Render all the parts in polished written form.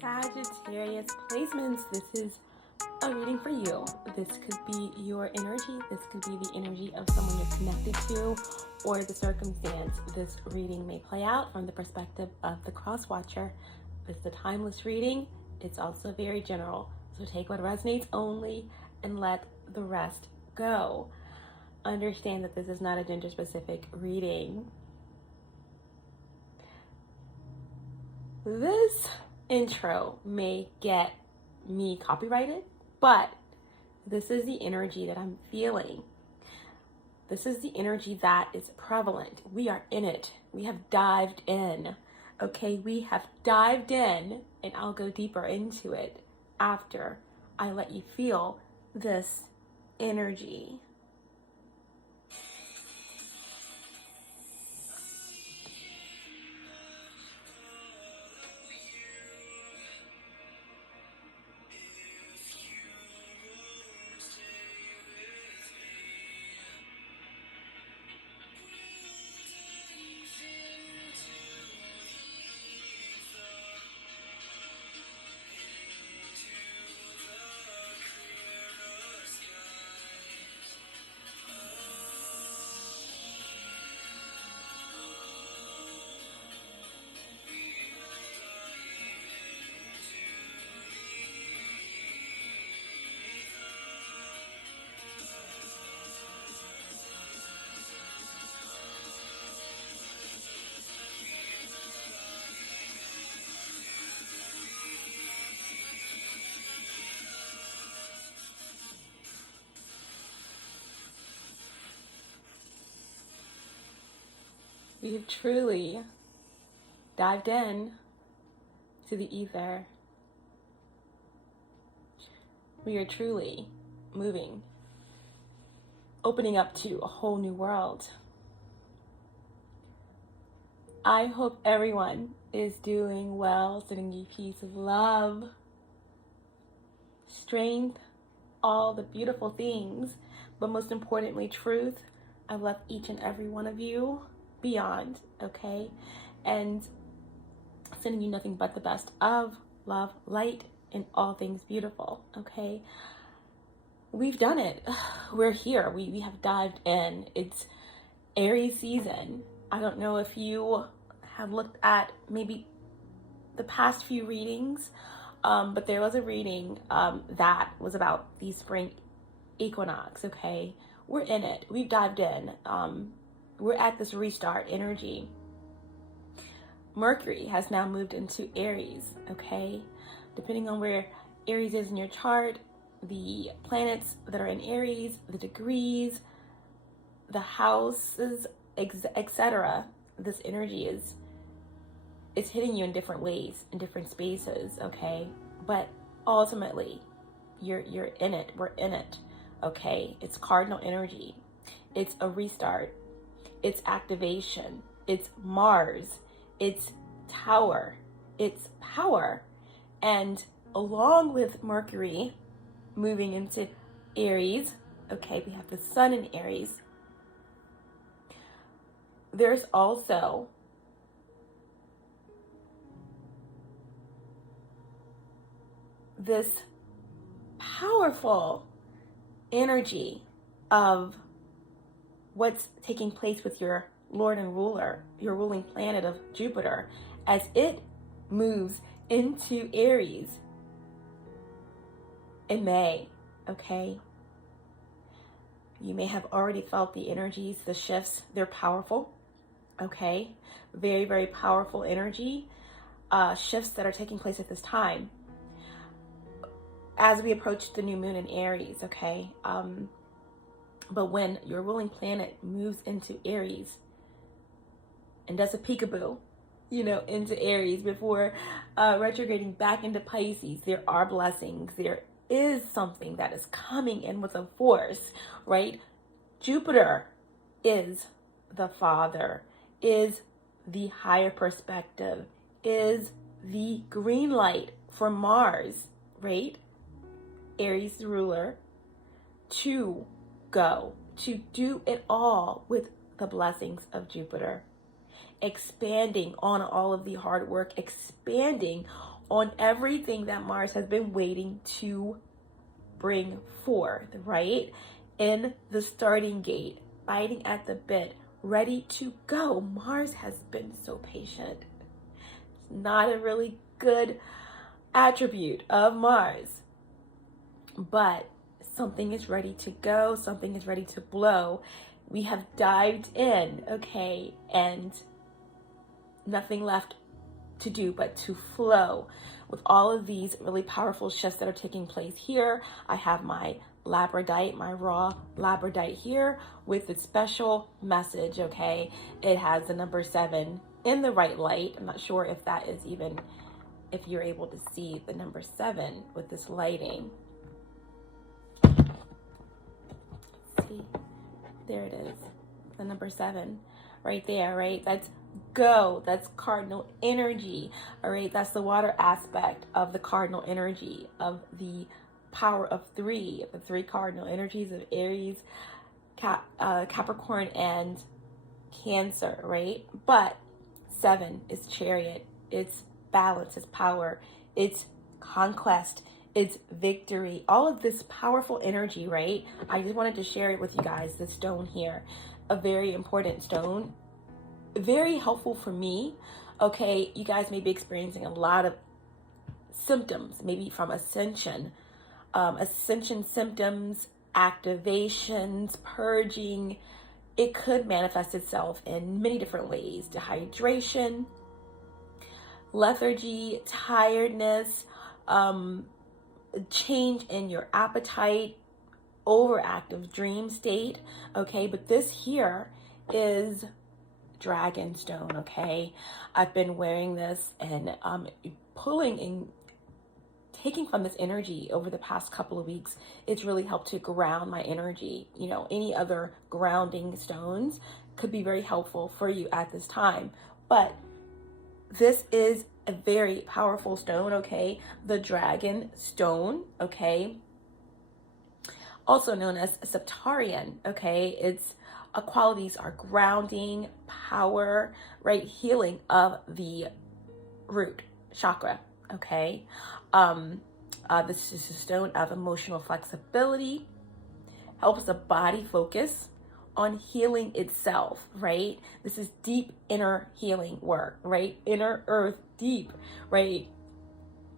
Sagittarius placements. This is a reading for you. This could be your energy. This could be the energy of someone you're connected to or the circumstance this reading may play out from the perspective of the cross watcher. It's a timeless reading. It's also very general. So take what resonates only and let the rest go. Understand that this is not a gender specific reading. This intro may get me copyrighted, but this is the energy that I'm feeling. This is the energy that is prevalent. We are in it. We have dived in. Okay, we have dived in, and I'll go deeper into it after I let you feel this energy. We have truly dived in to the ether. We are truly moving, opening up to a whole new world. I hope everyone is doing well, sending you peace of love, strength, all the beautiful things, but most importantly, truth. I love each and every one of you beyond, okay? And sending you nothing but the best of love, light, and all things beautiful, okay? We've done it. We're here. We have dived in. It's Aries season. I don't know if you have looked at maybe the past few readings, but there was a reading that was about the spring equinox, okay? We're in it. We've dived in. We're at this restart energy. Mercury has now moved into Aries, okay? Depending on where Aries is in your chart, the planets that are in Aries, the degrees, the houses, etc., this energy is hitting you in different ways, in different spaces, okay? But ultimately, you're in it. We're in it, okay? It's cardinal energy. It's a restart. It's activation. It's Mars. It's Tower. It's power. And along with Mercury moving into Aries, okay, we have the Sun in Aries. There's also this powerful energy of what's taking place with your Lord and ruler, your ruling planet of Jupiter, as it moves into Aries in May, okay? You may have already felt the energies, the shifts. They're powerful, okay? Very, very powerful energy, shifts that are taking place at this time as we approach the new moon in Aries, okay? But when your ruling planet moves into Aries and does a peekaboo, into Aries before retrograding back into Pisces, there are blessings. There is something that is coming in with a force, right? Jupiter is the father, is the higher perspective, is the green light for Mars, right? Aries ruler, to go, to do it all with the blessings of Jupiter. Expanding on all of the hard work, expanding on everything that Mars has been waiting to bring forth, right? In the starting gate, biting at the bit, ready to go. Mars has been so patient. It's not a really good attribute of Mars, but something is ready to go, something is ready to blow. We have dived in, okay, and nothing left to do but to flow with all of these really powerful shifts that are taking place here. I have my labradorite, my raw labradorite here with a special message, okay? It has the number 7 in the right light. I'm not sure if that is even, if you're able to see the number 7 with this lighting. See, there it is, the number 7 right there, right? That's go, that's cardinal energy. All right, that's the water aspect of the cardinal energy of the power of 3, the 3 cardinal energies of Aries, Capricorn, and Cancer, right? But 7 is chariot. It's balance, it's power, it's conquest, it's victory, all of this powerful energy, right? I just wanted to share it with you guys. This stone here, a very important stone, very helpful for me. Okay, you guys may be experiencing a lot of symptoms, maybe from ascension symptoms, activations, purging. It could manifest itself in many different ways: dehydration, lethargy, tiredness, change in your appetite, overactive dream state. Okay, but this here is dragon stone. Okay, I've been wearing this and pulling and taking from this energy over the past couple of weeks. It's really helped to ground my energy. You know, any other grounding stones could be very helpful for you at this time, but this is a very powerful stone. Okay, the dragon stone, okay, also known as Septarian. Okay, its qualities are grounding, power, right, healing of the root chakra. Okay, this is a stone of emotional flexibility, helps the body focus on healing itself, right? This is deep inner healing work, right? Inner earth, deep, right?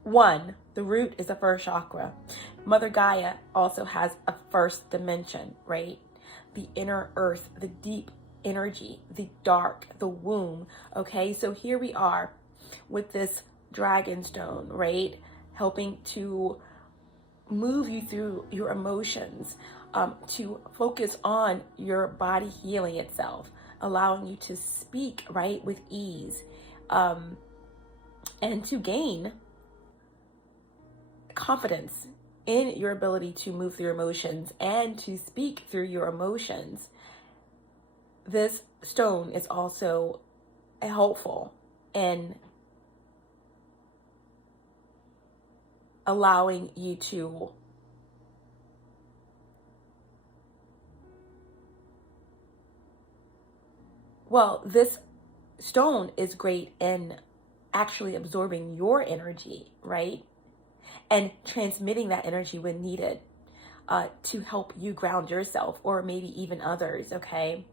1, the root is the first chakra. Mother Gaia also has a first dimension, right? The inner earth, the deep energy, the dark, the womb. Okay, so here we are with this dragon stone, right? Helping to move you through your emotions, to focus on your body healing itself, allowing you to speak, right, with ease, and to gain confidence in your ability to move through emotions and to speak through your emotions. This stone is also helpful in allowing you to this stone is great in actually absorbing your energy, right? And transmitting that energy when needed, to help you ground yourself or maybe even others, okay?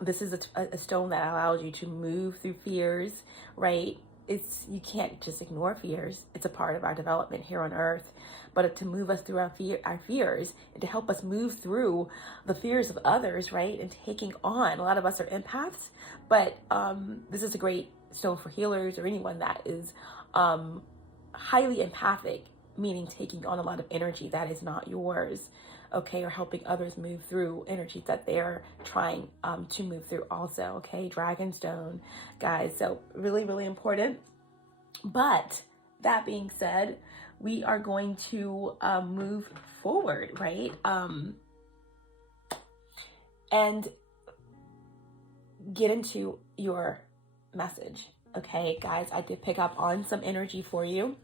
This is a stone that allows you to move through fears, right? You can't just ignore fears. It's a part of our development here on Earth, but to move us through our fears and to help us move through the fears of others, right? And taking on, a lot of us are empaths, but this is a great stone for healers or anyone that is highly empathic, meaning taking on a lot of energy that is not yours, okay, or helping others move through energies that they're trying to move through also, okay? Dragonstone, guys, so really, really important. But that being said, we are going to move forward, right? And get into your message, okay, guys? I did pick up on some energy for you.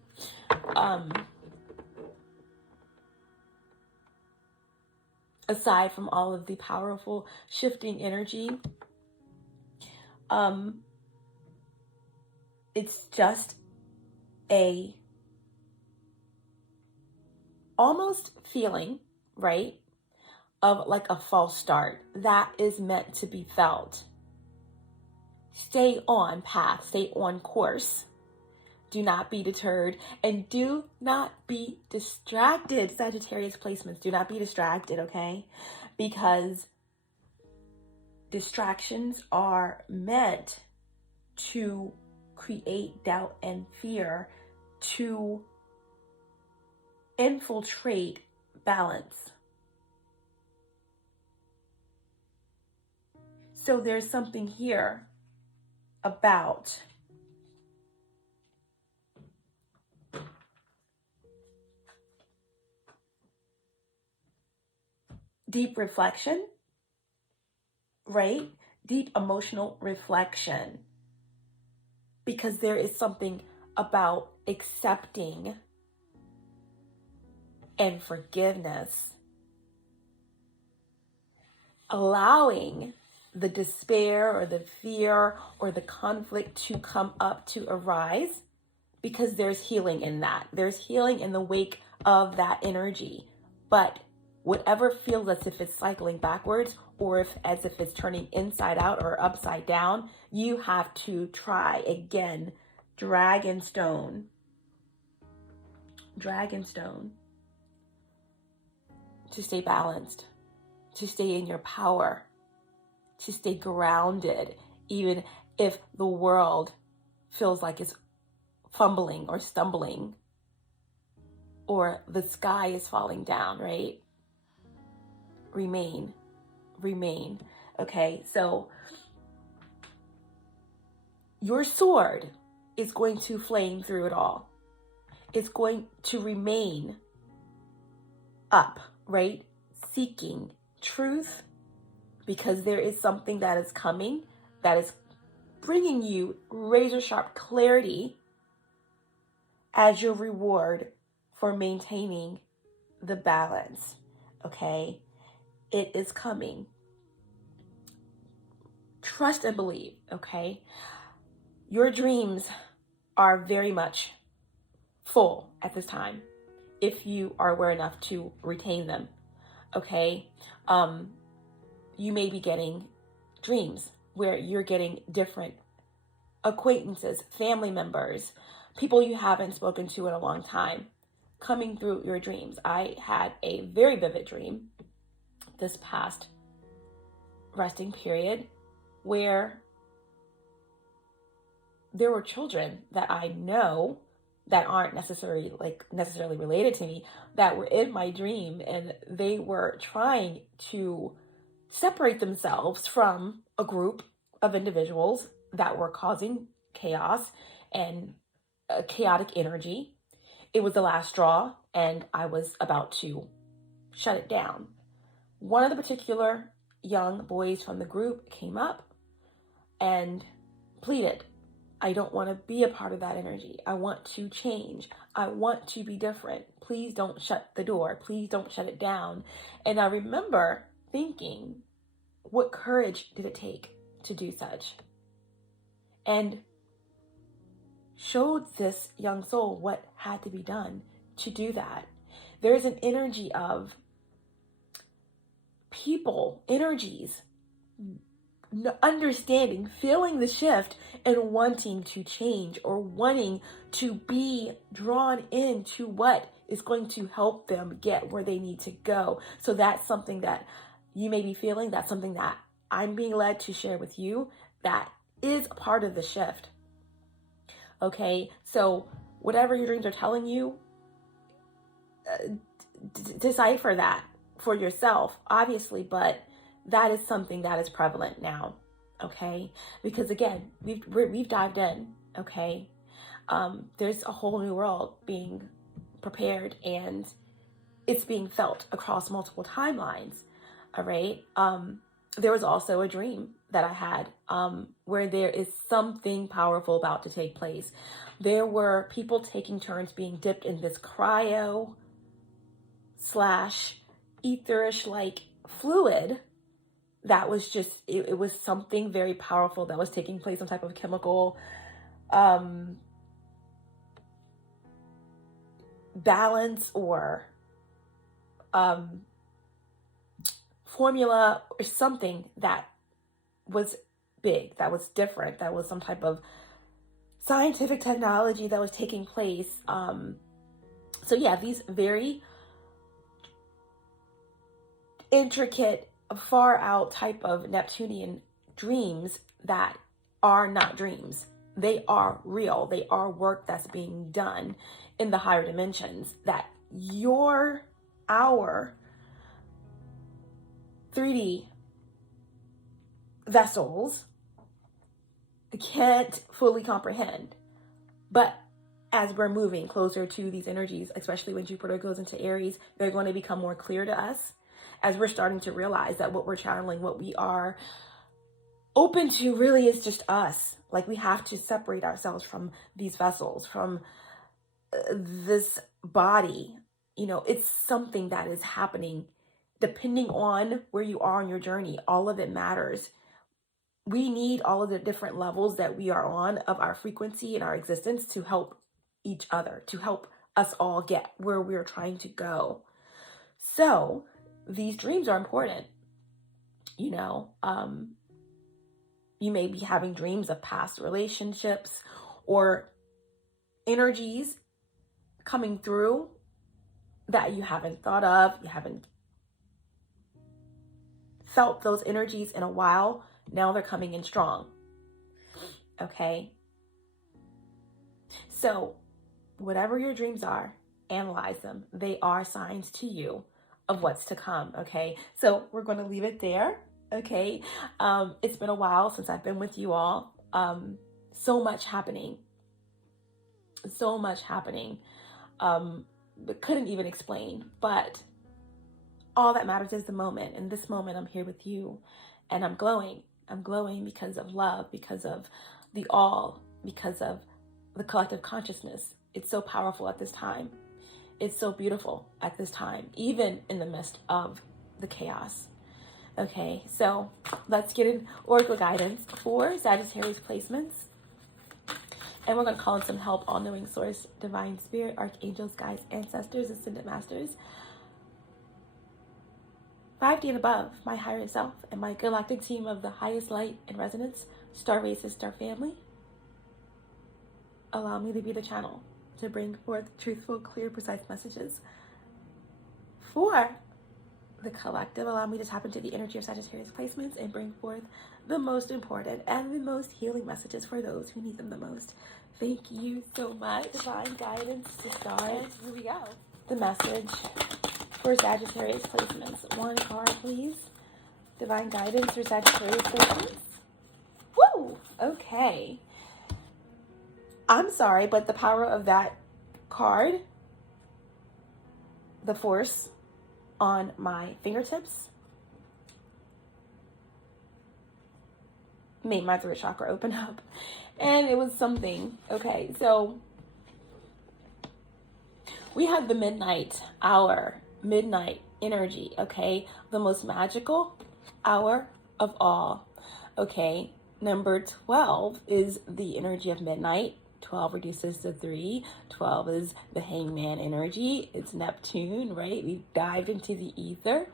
Aside from all of the powerful shifting energy, It's just a almost feeling, right, of like a false start that is meant to be felt. Stay on path, stay on course. Do not be deterred, and do not be distracted. Sagittarius placements, do not be distracted, okay? Because distractions are meant to create doubt and fear, to infiltrate balance. So there's something here about deep reflection, right? Deep emotional reflection. Because there is something about accepting and forgiveness. Allowing the despair or the fear or the conflict to come up, to arise, because there's healing in that. There's healing in the wake of that energy. But whatever feels as if it's cycling backwards, or as if it's turning inside out or upside down, you have to try again. Dragonstone. To stay balanced, to stay in your power, to stay grounded, even if the world feels like it's fumbling or stumbling, or the sky is falling down, right? Remain. Okay, so your sword is going to flame through it all. It's going to remain up, right? Seeking truth, because there is something that is coming that is bringing you razor sharp clarity as your reward for maintaining the balance, okay? It is coming. Trust and believe, okay? Your dreams are very much full at this time, if you are aware enough to retain them, okay? You may be getting dreams where you're getting different acquaintances, family members, people you haven't spoken to in a long time, coming through your dreams. I had a very vivid dream this past resting period where there were children that I know that aren't necessarily related to me that were in my dream, and they were trying to separate themselves from a group of individuals that were causing chaos and chaotic energy. It was the last straw, and I was about to shut it down. One of the particular young boys from the group came up and pleaded, I don't want to be a part of that energy. I want to change. I want to be different. Please don't shut the door. Please don't shut it down. And I remember thinking, what courage did it take to do such? And showed this young soul what had to be done to do that. There is an energy of people, energies, understanding, feeling the shift, and wanting to change or wanting to be drawn into what is going to help them get where they need to go. So that's something that you may be feeling. That's something that I'm being led to share with you. That is a part of the shift. Okay, so whatever your dreams are telling you, decipher that for yourself, obviously, but that is something that is prevalent now, okay? Because again, we've dived in, okay? There's a whole new world being prepared, and it's being felt across multiple timelines, all right? There was also a dream that I had where there is something powerful about to take place. There were people taking turns being dipped in this cryo / etherish like fluid that was just, it was something very powerful that was taking place, some type of chemical balance or formula or something that was big, that was different, that was some type of scientific technology that was taking place. So yeah, these very intricate, far out type of Neptunian dreams that are not dreams. They are real. They are work that's being done in the higher dimensions that our 3D vessels can't fully comprehend. But as we're moving closer to these energies, especially when Jupiter goes into Aries, they're going to become more clear to us as we're starting to realize that what we're channeling, what we are open to really is just us. Like, we have to separate ourselves from these vessels, from this body. You know, it's something that is happening depending on where you are on your journey. All of it matters. We need all of the different levels that we are on of our frequency and our existence to help each other, to help us all get where we're trying to go. So these dreams are important. You know, you may be having dreams of past relationships or energies coming through that you haven't thought of, you haven't felt those energies in a while. Now they're coming in strong. Okay? So whatever your dreams are, analyze them. They are signs to you of what's to come. Okay? So we're going to leave it there. Okay? It's been a while since I've been with you all. So much happening. So much happening. Couldn't even explain. But all that matters is the moment. In this moment, I'm here with you. And I'm glowing. I'm glowing because of love, because of the all, because of the collective consciousness. It's so powerful at this time. It's so beautiful at this time, even in the midst of the chaos. Okay, so let's get an oracle guidance for Sagittarius placements. And we're going to call in some help, all-knowing source, divine spirit, archangels, guides, ancestors, ascended masters, 5D and above, my higher self, and my galactic team of the highest light and resonance, star races, star family. Allow me to be the channel to bring forth truthful, clear, precise messages for the collective. Allow me to tap into the energy of Sagittarius placements and bring forth the most important and the most healing messages for those who need them the most. Thank you so much. Divine guidance to start. Here we go. The message for Sagittarius placements. One card, please. Divine guidance for Sagittarius placements. Woo! Okay. I'm sorry, but the power of that card, the force on my fingertips, made my throat chakra open up. And it was something. Okay, so we have the midnight hour, midnight energy, okay? The most magical hour of all, okay? Number 12 is the energy of midnight. 12 reduces to 3. 12 is the hangman energy. It's Neptune, right? We dived into the ether.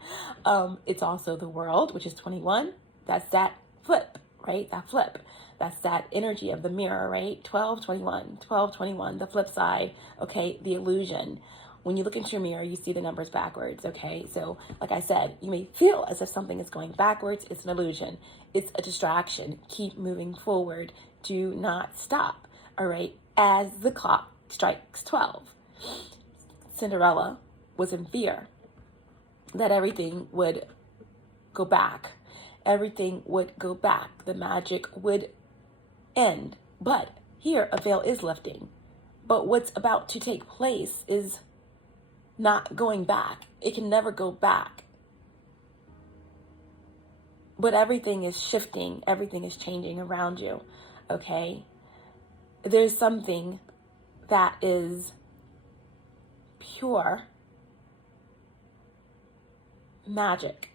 It's also the world, which is 21. That's that flip, right? That flip. That's that energy of the mirror, right? 12, 21, 12, 21, the flip side, okay? The illusion. When you look into your mirror, you see the numbers backwards, okay? So, like I said, you may feel as if something is going backwards. It's an illusion. It's a distraction. Keep moving forward. Do not stop, all right? As the clock strikes 12, Cinderella was in fear that everything would go back. Everything would go back. The magic would end. But here, a veil is lifting. But what's about to take place is not going back. It can never go back. But everything is shifting. Everything is changing around you. Okay? There's something that is pure magic.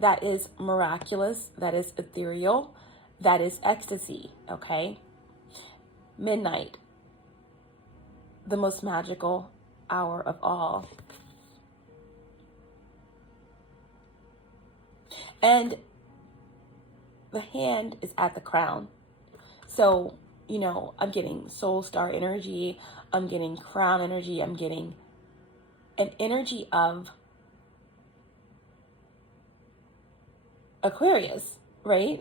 That is miraculous. That is ethereal. That is ecstasy. Okay? midnight, the most magical hour of all. And the hand is at the crown. So, you know, I'm getting soul star energy, I'm getting crown energy, I'm getting an energy of Aquarius, right?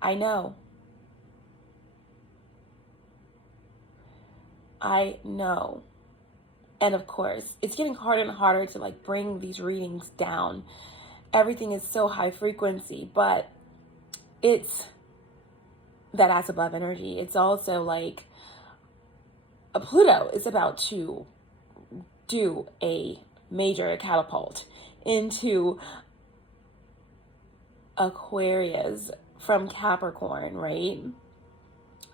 I know. I know. And of course, it's getting harder and harder to like bring these readings down. Everything is so high frequency, but it's that as above energy. It's also like a Pluto is about to do a major catapult into Aquarius from Capricorn, right?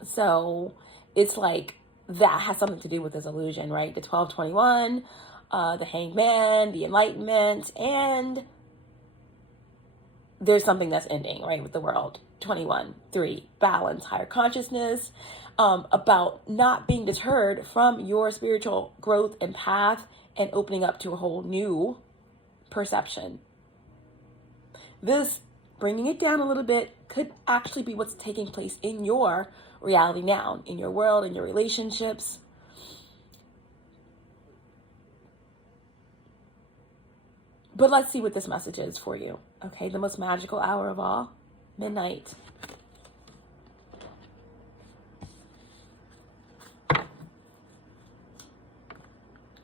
So it's like that has something to do with this illusion, right? The 1221, the Hanged Man, the Enlightenment, and there's something that's ending, right, with the world. 21, 3, balance, higher consciousness, about not being deterred from your spiritual growth and path and opening up to a whole new perception. This, bringing it down a little bit, could actually be what's taking place in your reality now, in your world, in your relationships. But let's see what this message is for you. Okay, the most magical hour of all, midnight.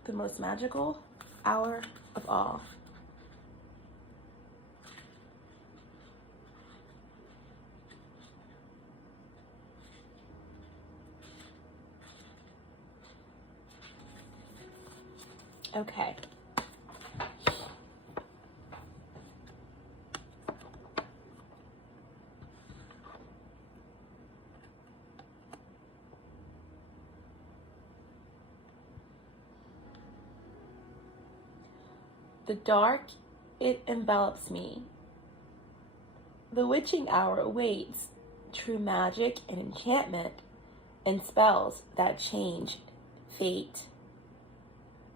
The most magical hour of all. Okay. The dark, it envelops me. The witching hour awaits, true magic and enchantment and spells that change fate.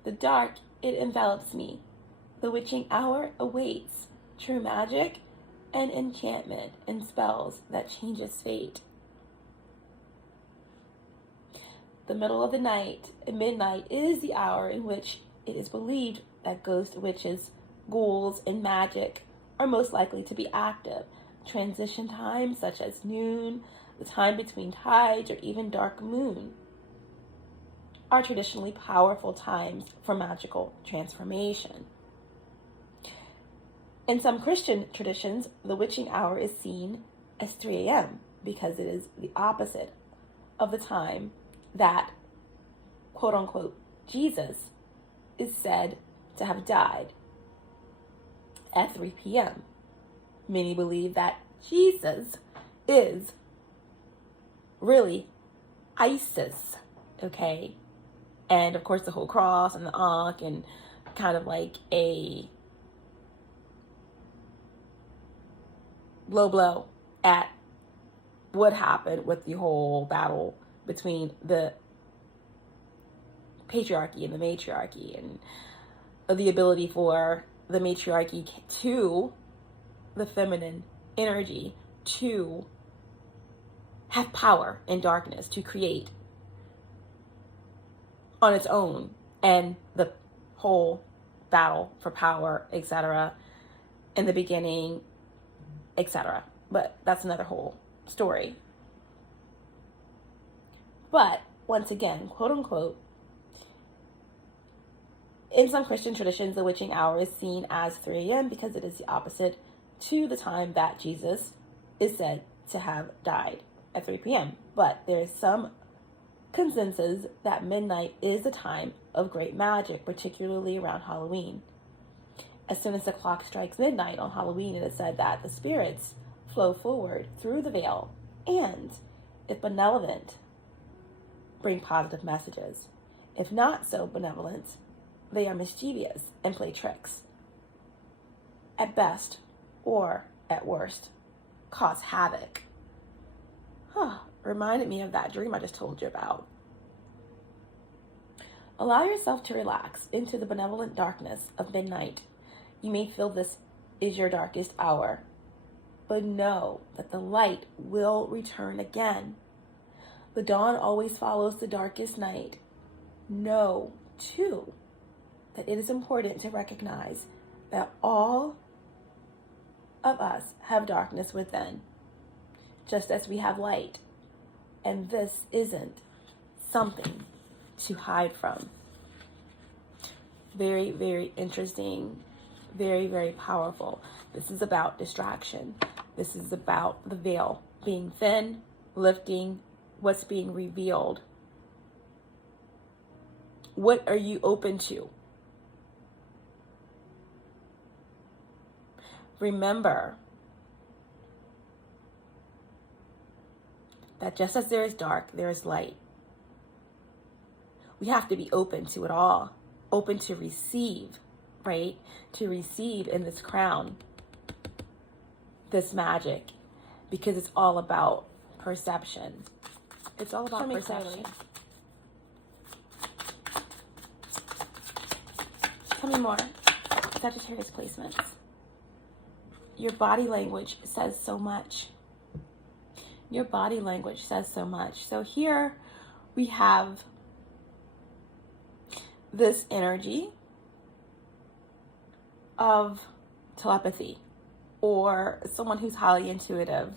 The dark, it envelops me. The witching hour awaits, true magic and enchantment and spells that changes fate. The middle of the night, midnight, is the hour in which it is believed that ghost witches, ghouls, and magic are most likely to be active. Transition times such as noon, the time between tides, or even dark moon are traditionally powerful times for magical transformation. In some Christian traditions, the witching hour is seen as 3 a.m. because it is the opposite of the time that, quote unquote, Jesus is said to have died at 3 p.m. Many believe that Jesus is really Isis, okay? And of course the whole cross and the Ankh and kind of like a blow at what happened with the whole battle between the patriarchy and the matriarchy, and the ability for the matriarchy to the feminine energy to have power in darkness, to create on its own, and the whole battle for power, etc., in the beginning, etc. But that's another whole story. But once again, quote unquote, in some Christian traditions, the witching hour is seen as 3 a.m. because it is the opposite to the time that Jesus is said to have died at 3 p.m. But there is some consensus that midnight is the time of great magic, particularly around Halloween. As soon as the clock strikes midnight on Halloween, it is said that the spirits flow forward through the veil and, if benevolent, bring positive messages. If not so benevolent, they are mischievous and play tricks. At best, or at worst, cause havoc. Reminded me of that dream I just told you about. Allow yourself to relax into the benevolent darkness of midnight. You may feel this is your darkest hour, but know that the light will return again. The dawn always follows the darkest night. Know, too, that it is important to recognize that all of us have darkness within, just as we have light. And this isn't something to hide from. Very, very interesting. Very, very powerful. This is about distraction. This is about the veil being thin, lifting what's being revealed. What are you open to? Remember that just as there is dark, there is light. We have to be open to it all, open to receive, right? To receive in this crown, this magic, because it's all about perception. It's all about perception. Tell me more. Sagittarius placements. Your body language says so much. Your body language says so much. So here we have this energy of telepathy or someone who's highly intuitive.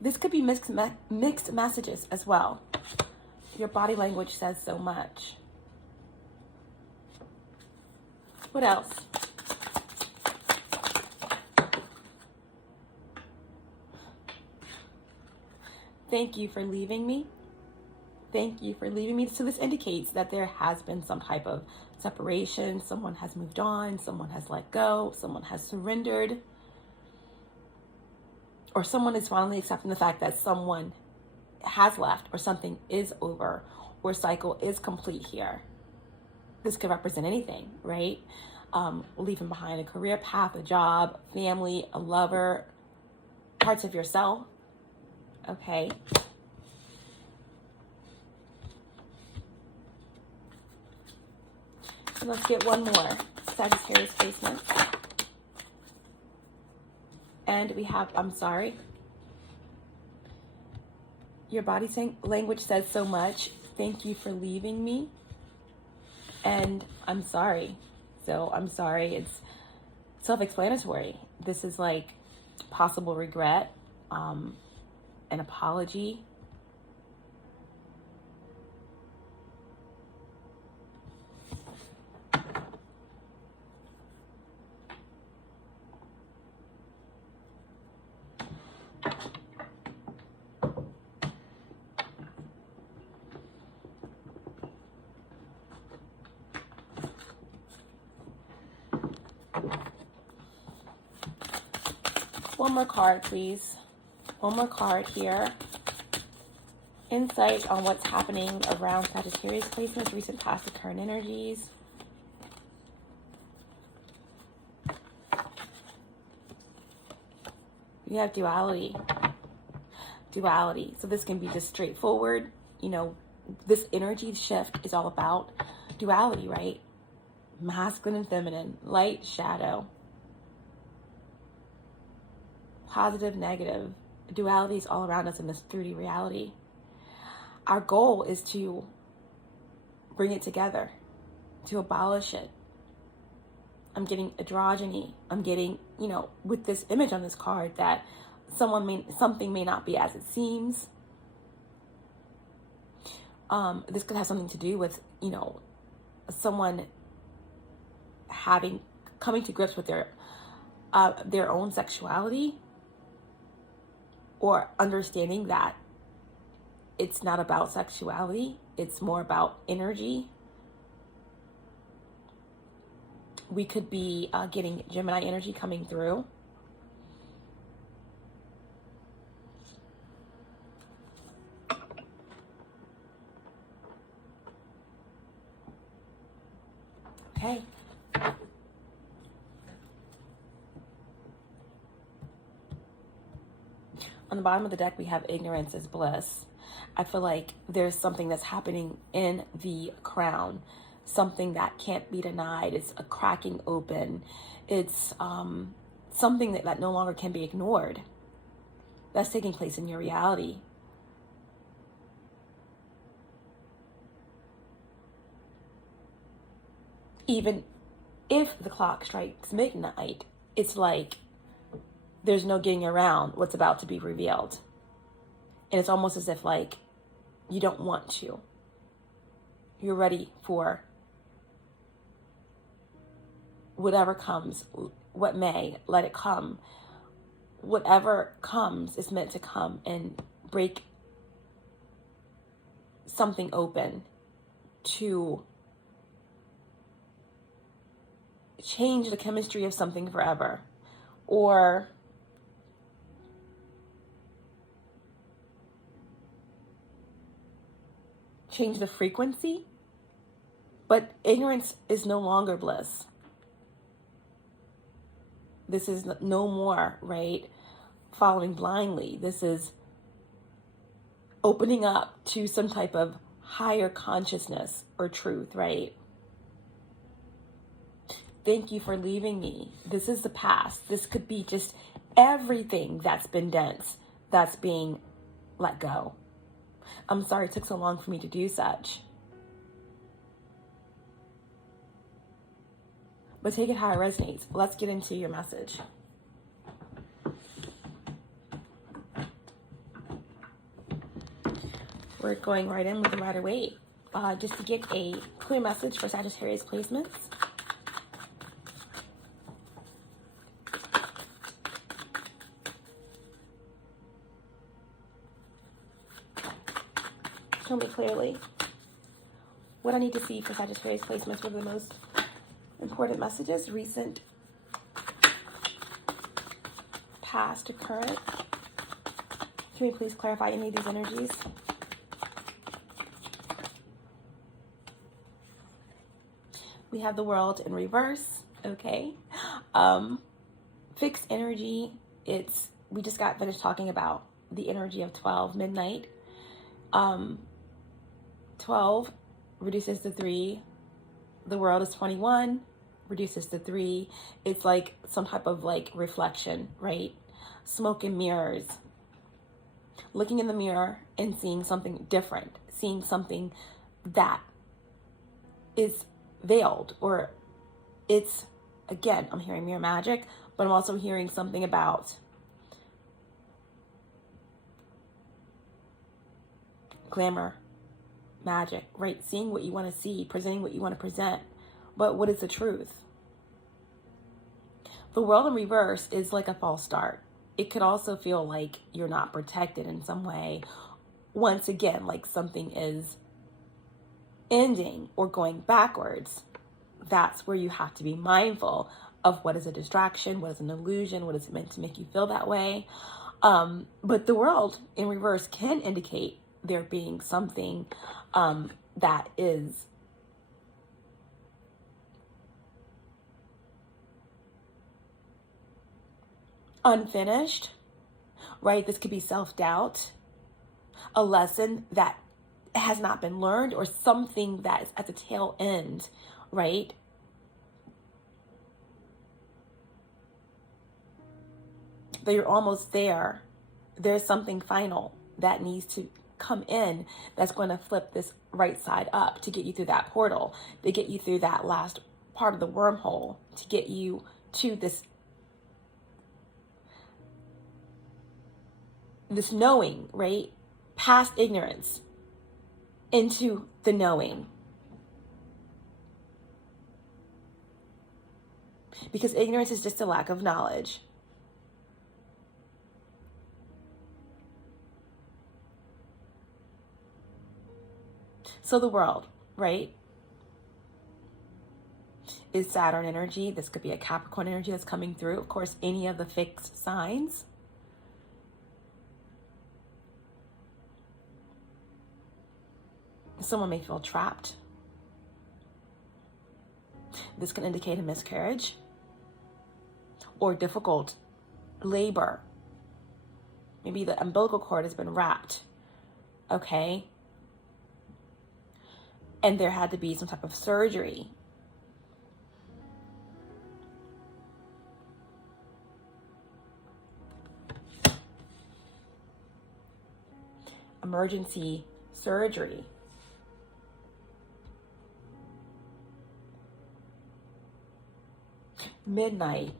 This could be mixed messages as well. Your body language says so much. What else? Thank you for leaving me. Thank you for leaving me. So this indicates that there has been some type of separation. Someone has moved on. Someone has let go. Someone has surrendered. Or someone is finally accepting the fact that someone has left, or something is over, or a cycle is complete here. This could represent anything, right? Leaving behind a career path, a job, family, a lover, parts of yourself. Okay. So let's get one more Sagittarius placement. And we have, I'm sorry. Your body language says so much. Thank you for leaving me. And I'm sorry. So I'm sorry. It's self-explanatory. This is like possible regret, an apology. One more card, please. One more card here. Insight on what's happening around Sagittarius placements, recent, past, and current energies. We have duality. Duality. So this can be just straightforward. You know, this energy shift is all about duality, right? Masculine and feminine, light, shadow. Positive, negative. Duality is all around us in this 3D reality. Our goal is to bring it together, to abolish it. I'm getting androgyny. I'm getting, you know, with this image on this card that something may not be as it seems. This could have something to do with, you know, someone coming to grips with their own sexuality, or understanding that it's not about sexuality, it's more about energy. We could be getting Gemini energy coming through. Okay. On the bottom of the deck, we have ignorance is bliss. I feel like there's something that's happening in the crown, something that can't be denied. It's a cracking open. It's something that no longer can be ignored. That's taking place in your reality. Even if the clock strikes midnight, it's like there's no getting around what's about to be revealed. And it's almost as if like you don't want to. You're ready for whatever comes, what may, let it come. Whatever comes is meant to come and break something open to change the chemistry of something forever, or change the frequency. But ignorance is no longer bliss. This is no more, right, following blindly. This is opening up to some type of higher consciousness or truth, right? Thank you for leaving me. This is the past. This could be just everything that's been dense, that's being let go. I'm sorry it took so long for me to do such. But take it how it resonates. Let's get into your message. We're going right in with the Rider-Waite. Just to get a clear message for Sagittarius placements. Show me clearly what I need to see for Sagittarius placements. What are the most important messages, recent, past, or current? Can we please clarify any of these energies? We have the World in reverse, okay. Fixed energy, we just got finished talking about the energy of 12, midnight. 12 reduces to 3. The world is 21, reduces to 3. It's like some type of like reflection, right? Smoke and mirrors. Looking in the mirror and seeing something different, seeing something that is veiled, or it's, again, I'm hearing mirror magic, but I'm also hearing something about glamour, magic, right? Seeing what you want to see, presenting what you want to present. But what is the truth? The world in reverse is like a false start. It could also feel like you're not protected in some way. Once again, like something is ending or going backwards. That's where you have to be mindful of what is a distraction, what is an illusion, what is meant to make you feel that way. But the world in reverse can indicate there being something that is unfinished, right? This could be self-doubt, a lesson that has not been learned, or something that is at the tail end, right? That you're almost there. There's something final that needs to come in that's going to flip this right side up to get you through that portal, to get you through that last part of the wormhole, to get you to this knowing, right? Past ignorance into the knowing. Because ignorance is just a lack of knowledge. So the world, right, is Saturn energy. This could be a Capricorn energy that's coming through. Of course, any of the fixed signs. Someone may feel trapped. This can indicate a miscarriage or difficult labor Maybe the umbilical cord has been wrapped, okay? And there had to be some type of surgery. Emergency surgery. Midnight.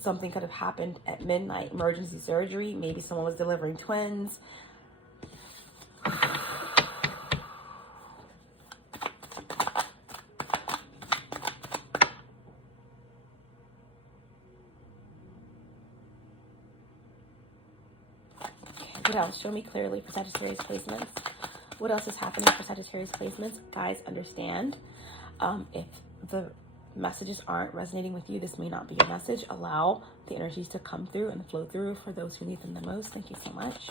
Something could have happened at midnight. Emergency surgery. Maybe someone was delivering twins. What else? Show me clearly for Sagittarius placements. What else is happening for Sagittarius placements? Guys, understand, if the messages aren't resonating with you, this may not be your message. Allow the energies to come through and flow through for those who need them the most. Thank you so much.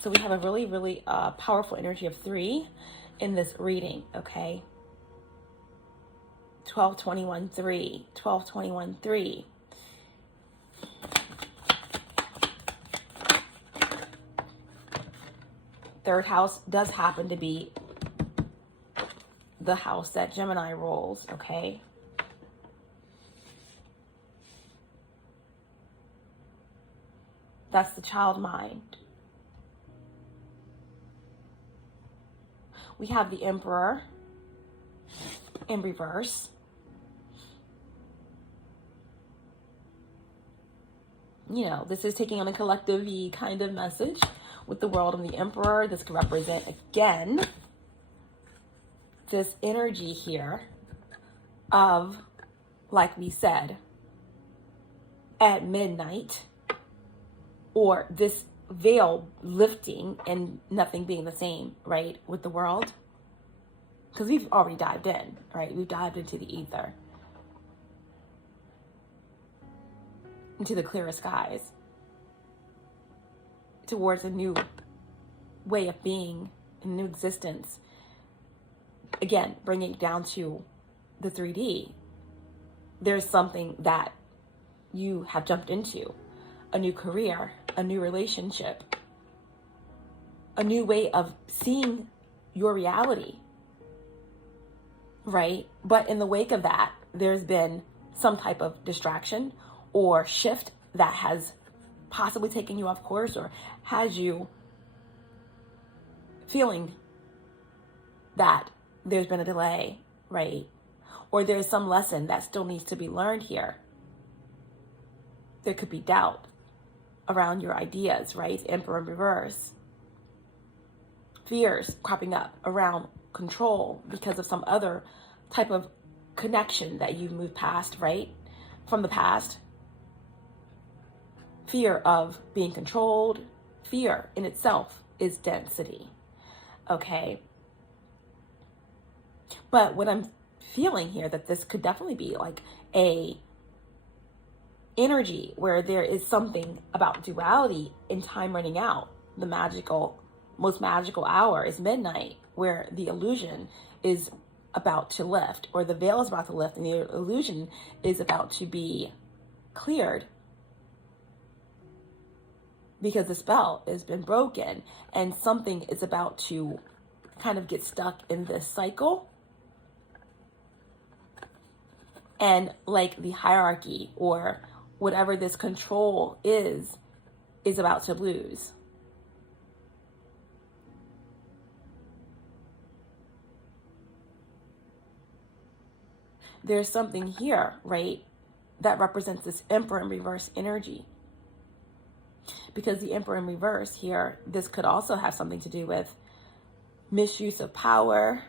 So we have a really, really powerful energy of 3 in this reading, okay? 12-21-3, 12-21-3. Third house does happen to be the house that Gemini rules, okay? That's the child mind. We have the Emperor in reverse. You know, this is taking on a collective-y kind of message with the world and the Emperor. This could represent, again, this energy here of, like we said, at midnight, or this veil lifting and nothing being the same, right, with the world. Because we've already dived in, right? We've dived into the ether, into the clearer skies, towards a new way of being, a new existence. Again, bringing it down to the 3D. There's something that you have jumped into, a new career, a new relationship, a new way of seeing your reality, right? But in the wake of that, there's been some type of distraction or shift that has possibly taken you off course or has you feeling that there's been a delay, right? Or there's some lesson that still needs to be learned here. There could be doubt around your ideas, right? Emperor in reverse. Fears cropping up around control because of some other type of connection that you've moved past, right? From the past. Fear of being controlled. Fear in itself is density, okay? But what I'm feeling here, that this could definitely be like a energy where there is something about duality in time running out. The most magical hour is midnight, where the illusion is about to lift, or the veil is about to lift and the illusion is about to be cleared, because the spell has been broken and something is about to kind of get stuck in this cycle. And like the hierarchy or whatever this control is about to lose. There's something here, right, that represents this Emperor in reverse energy. Because the Emperor in reverse here, this could also have something to do with misuse of power,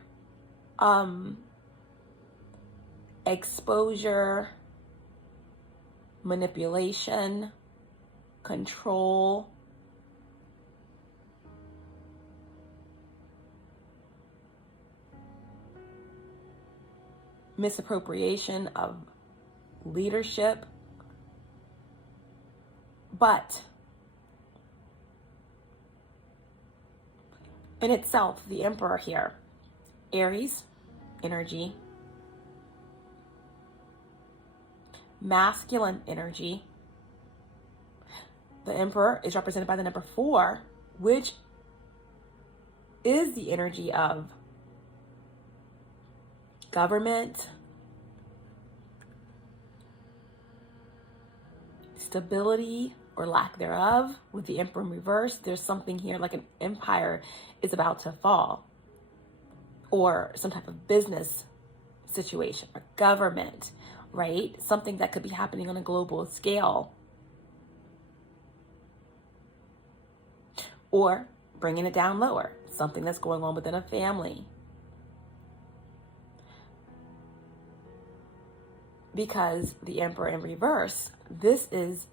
exposure, manipulation, control. Misappropriation of leadership. But in itself, the Emperor here, Aries energy, masculine energy. The Emperor is represented by the number 4, which is the energy of government, stability or lack thereof. With the Emperor in reverse, there's something here like an empire is about to fall, or some type of business situation or government, right? Something that could be happening on a global scale. Or bringing it down lower, something that's going on within a family. Because the Emperor in reverse, this is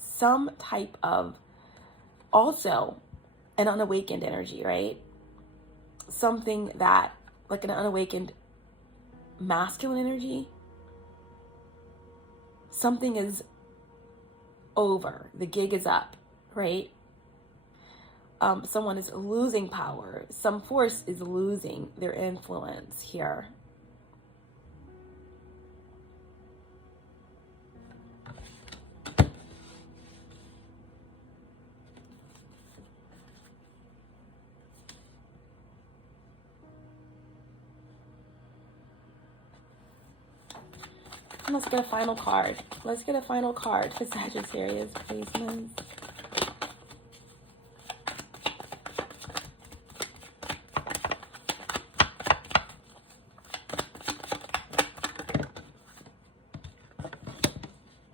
some type of also an unawakened energy, right? Something that, like an unawakened masculine energy. Something is over. The gig is up, right? Someone is losing power. Some force is losing their influence here. And let's get a final card. Let's get a final card for Sagittarius placements.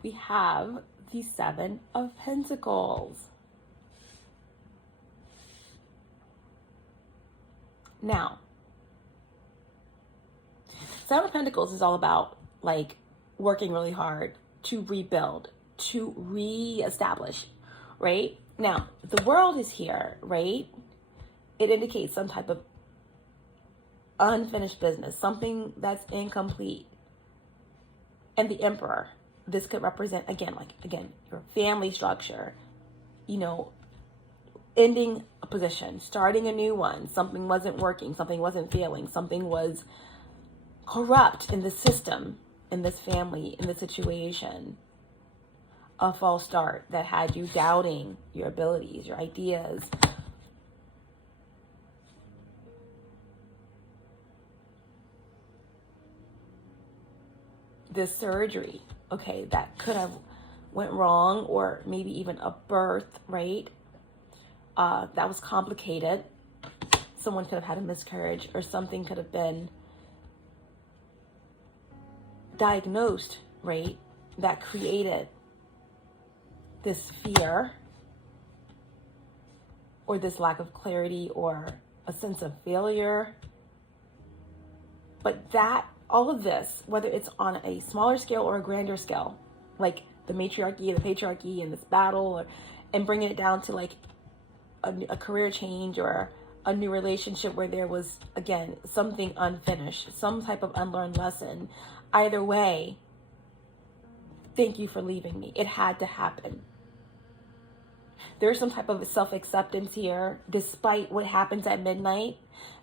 We have the 7 of Pentacles. Now, 7 of Pentacles is all about like working really hard to rebuild, to reestablish, right? Now, the world is here, right? It indicates some type of unfinished business, something that's incomplete. And the Emperor, this could represent, again, your family structure, you know, ending a position, starting a new one. Something wasn't working, something wasn't feeling, something was corrupt in the system, in this family, in this situation. A false start that had you doubting your abilities, your ideas. This surgery, okay, that could have went wrong, or maybe even a birth, right? That was complicated. Someone could have had a miscarriage, or something could have been diagnosed, right? That created this fear, or this lack of clarity, or a sense of failure. But that, all of this, whether it's on a smaller scale or a grander scale, like the matriarchy, the patriarchy, and this battle, and bringing it down to like a career change or a new relationship where there was, again, something unfinished, some type of unlearned lesson. Either way, thank you for leaving me. It had to happen. There's some type of self-acceptance here, despite what happens at midnight,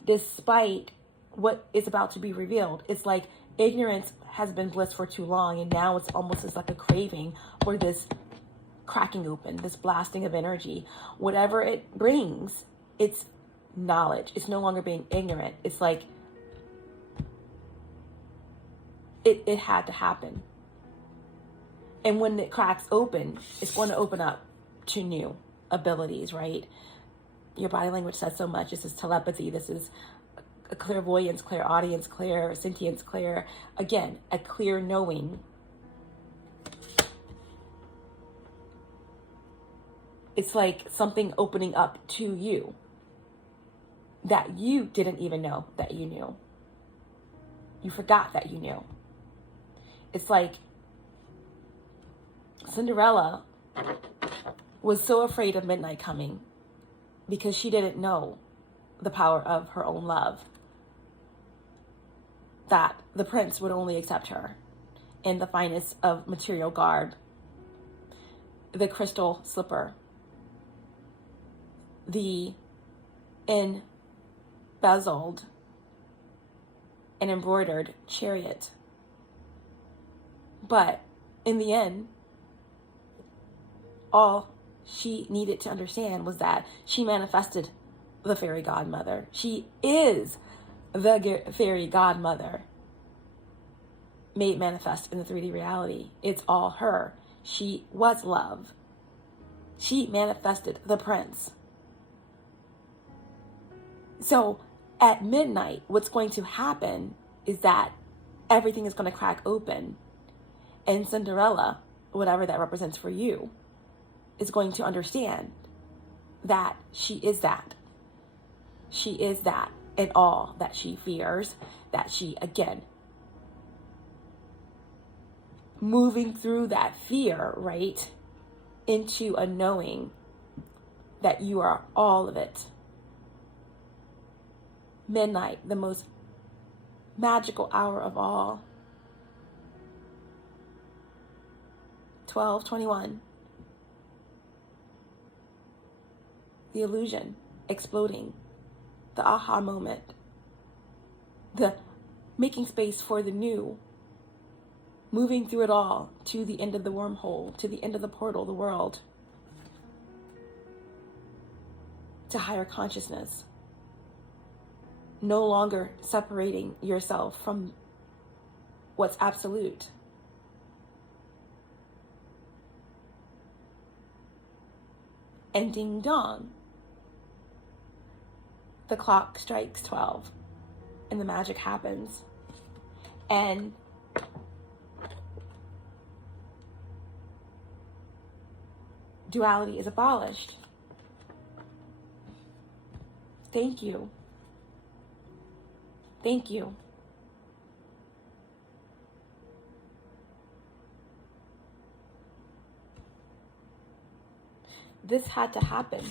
despite what is about to be revealed. It's like ignorance has been bliss for too long, and now it's almost as like a craving for this cracking open, this blasting of energy. Whatever it brings, it's knowledge. It's no longer being ignorant. It's like it had to happen. And when it cracks open, it's going to open up to new abilities, right? Your body language says so much. This is telepathy. This is a clairvoyance, clairaudience, clairsentience, again, a clear knowing. It's like something opening up to you that you didn't even know that you knew. You forgot that you knew. It's like Cinderella was so afraid of midnight coming because she didn't know the power of her own love, that the prince would only accept her in the finest of material garb, the crystal slipper, the embezzled and embroidered chariot. But in the end, all she needed to understand was that she manifested the fairy godmother. She is the fairy godmother made manifest in the 3D reality. It's all her. She was love. She manifested the prince. So at midnight, what's going to happen is that everything is going to crack open, and Cinderella, whatever that represents for you, is going to understand that she is that. She is that, and all that she fears, that she, again, moving through that fear, right, into a knowing that you are all of it. Midnight, the most magical hour of all. 12:21. The illusion exploding. The aha moment. The making space for the new. Moving through it all to the end of the wormhole, to the end of the portal, the world. To higher consciousness. No longer separating yourself from what's absolute. And ding dong, the clock strikes 12 and the magic happens. And duality is abolished. Thank you. Thank you. This had to happen.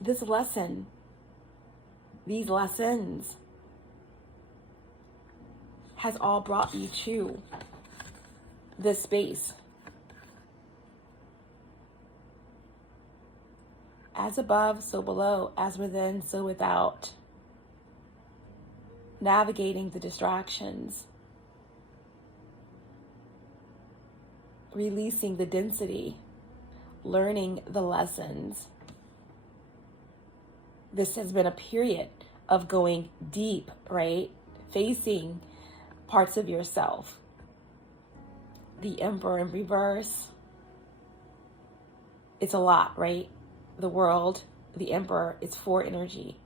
This lesson, these lessons, has all brought you to this space. As above, so below, as within, so without. Navigating the distractions. Releasing the density. Learning the lessons. This has been a period of going deep, right? Facing parts of yourself. The Emperor in reverse. It's a lot, right? The world, the Emperor, it's 4 energy.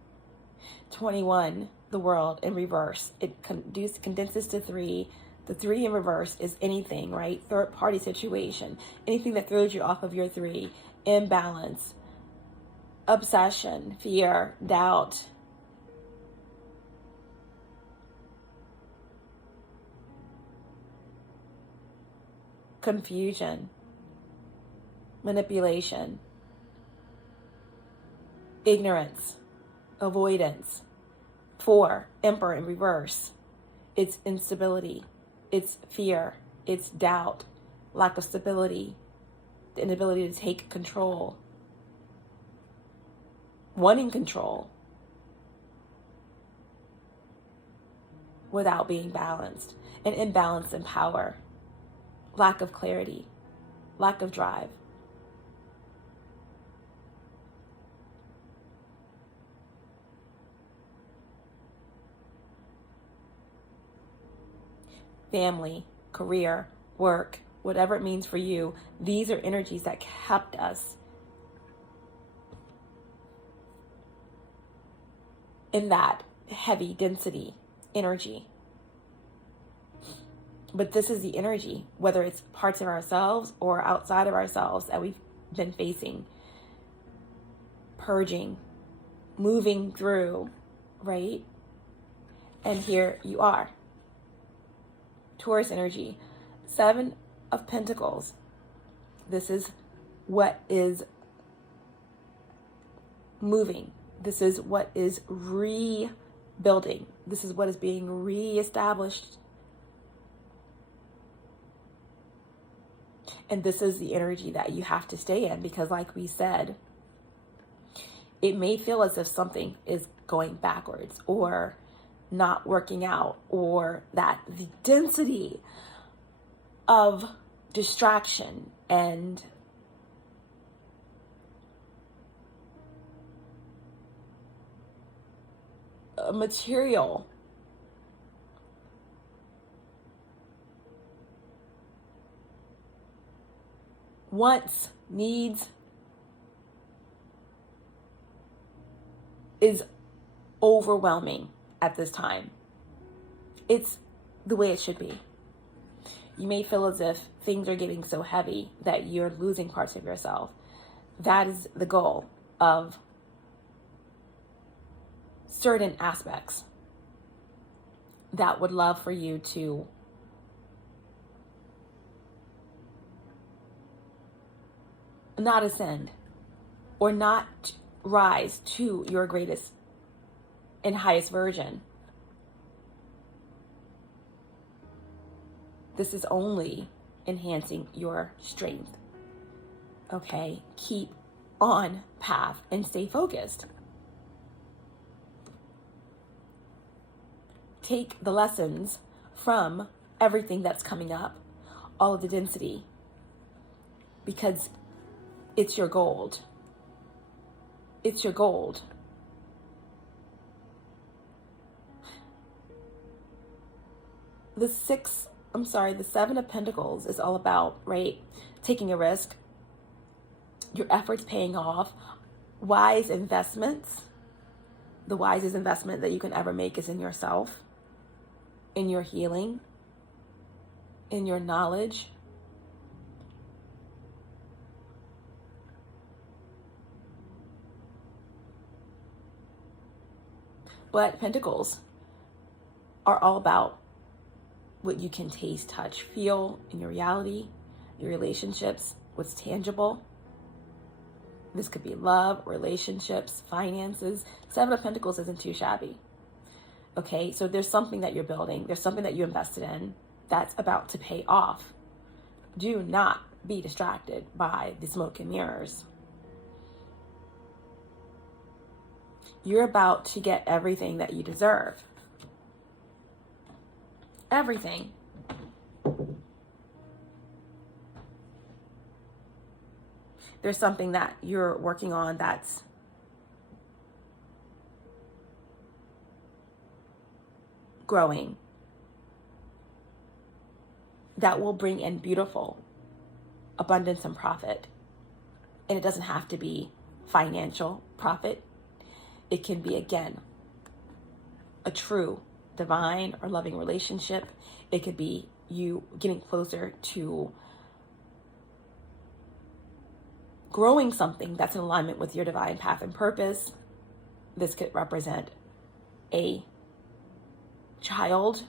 21, the world in reverse. It condenses to 3. The 3 in reverse is anything, right? Third party situation. Anything that throws you off of your 3. Imbalance. Obsession. Fear. Doubt. Confusion. Manipulation. Ignorance. Avoidance. 4, Emperor in reverse. It's instability. It's fear. It's doubt. Lack of stability. The inability to take control. Wanting control without being balanced. An imbalance in power. Lack of clarity. Lack of drive. Family, career, work, whatever it means for you, these are energies that kept us in that heavy density energy. But this is the energy, whether it's parts of ourselves or outside of ourselves, that we've been facing, purging, moving through, right? And here you are. Taurus energy, 7 of Pentacles. This is what is moving. This is what is rebuilding. This is what is being reestablished. And this is the energy that you have to stay in, because like we said, it may feel as if something is going backwards or not working out, or that the density of distraction and material wants, needs is overwhelming at this time. It's the way it should be. You may feel as if things are getting so heavy that you're losing parts of yourself. That is the goal of certain aspects that would love for you to not ascend or not rise to your greatest and highest version. This is only enhancing your strength. Okay? Keep on path and stay focused. Take the lessons from everything that's coming up, all of the density, because it's your gold. It's your gold. The Seven of Pentacles is all about, right, taking a risk, your efforts paying off, wise investments. The wisest investment that you can ever make is in yourself, in your healing, in your knowledge. But Pentacles are all about what you can taste, touch, feel in your reality, your relationships, what's tangible. This could be love, relationships, finances. Seven of Pentacles isn't too shabby. Okay, so there's something that you're building. There's something that you invested in that's about to pay off. Do not be distracted by the smoke and mirrors. You're about to get everything that you deserve. Everything. There's something that you're working on that's growing, that will bring in beautiful abundance and profit. And it doesn't have to be financial profit. It can be, again, a true divine or loving relationship. It could be you getting closer to growing something that's in alignment with your divine path and purpose. This could represent a child.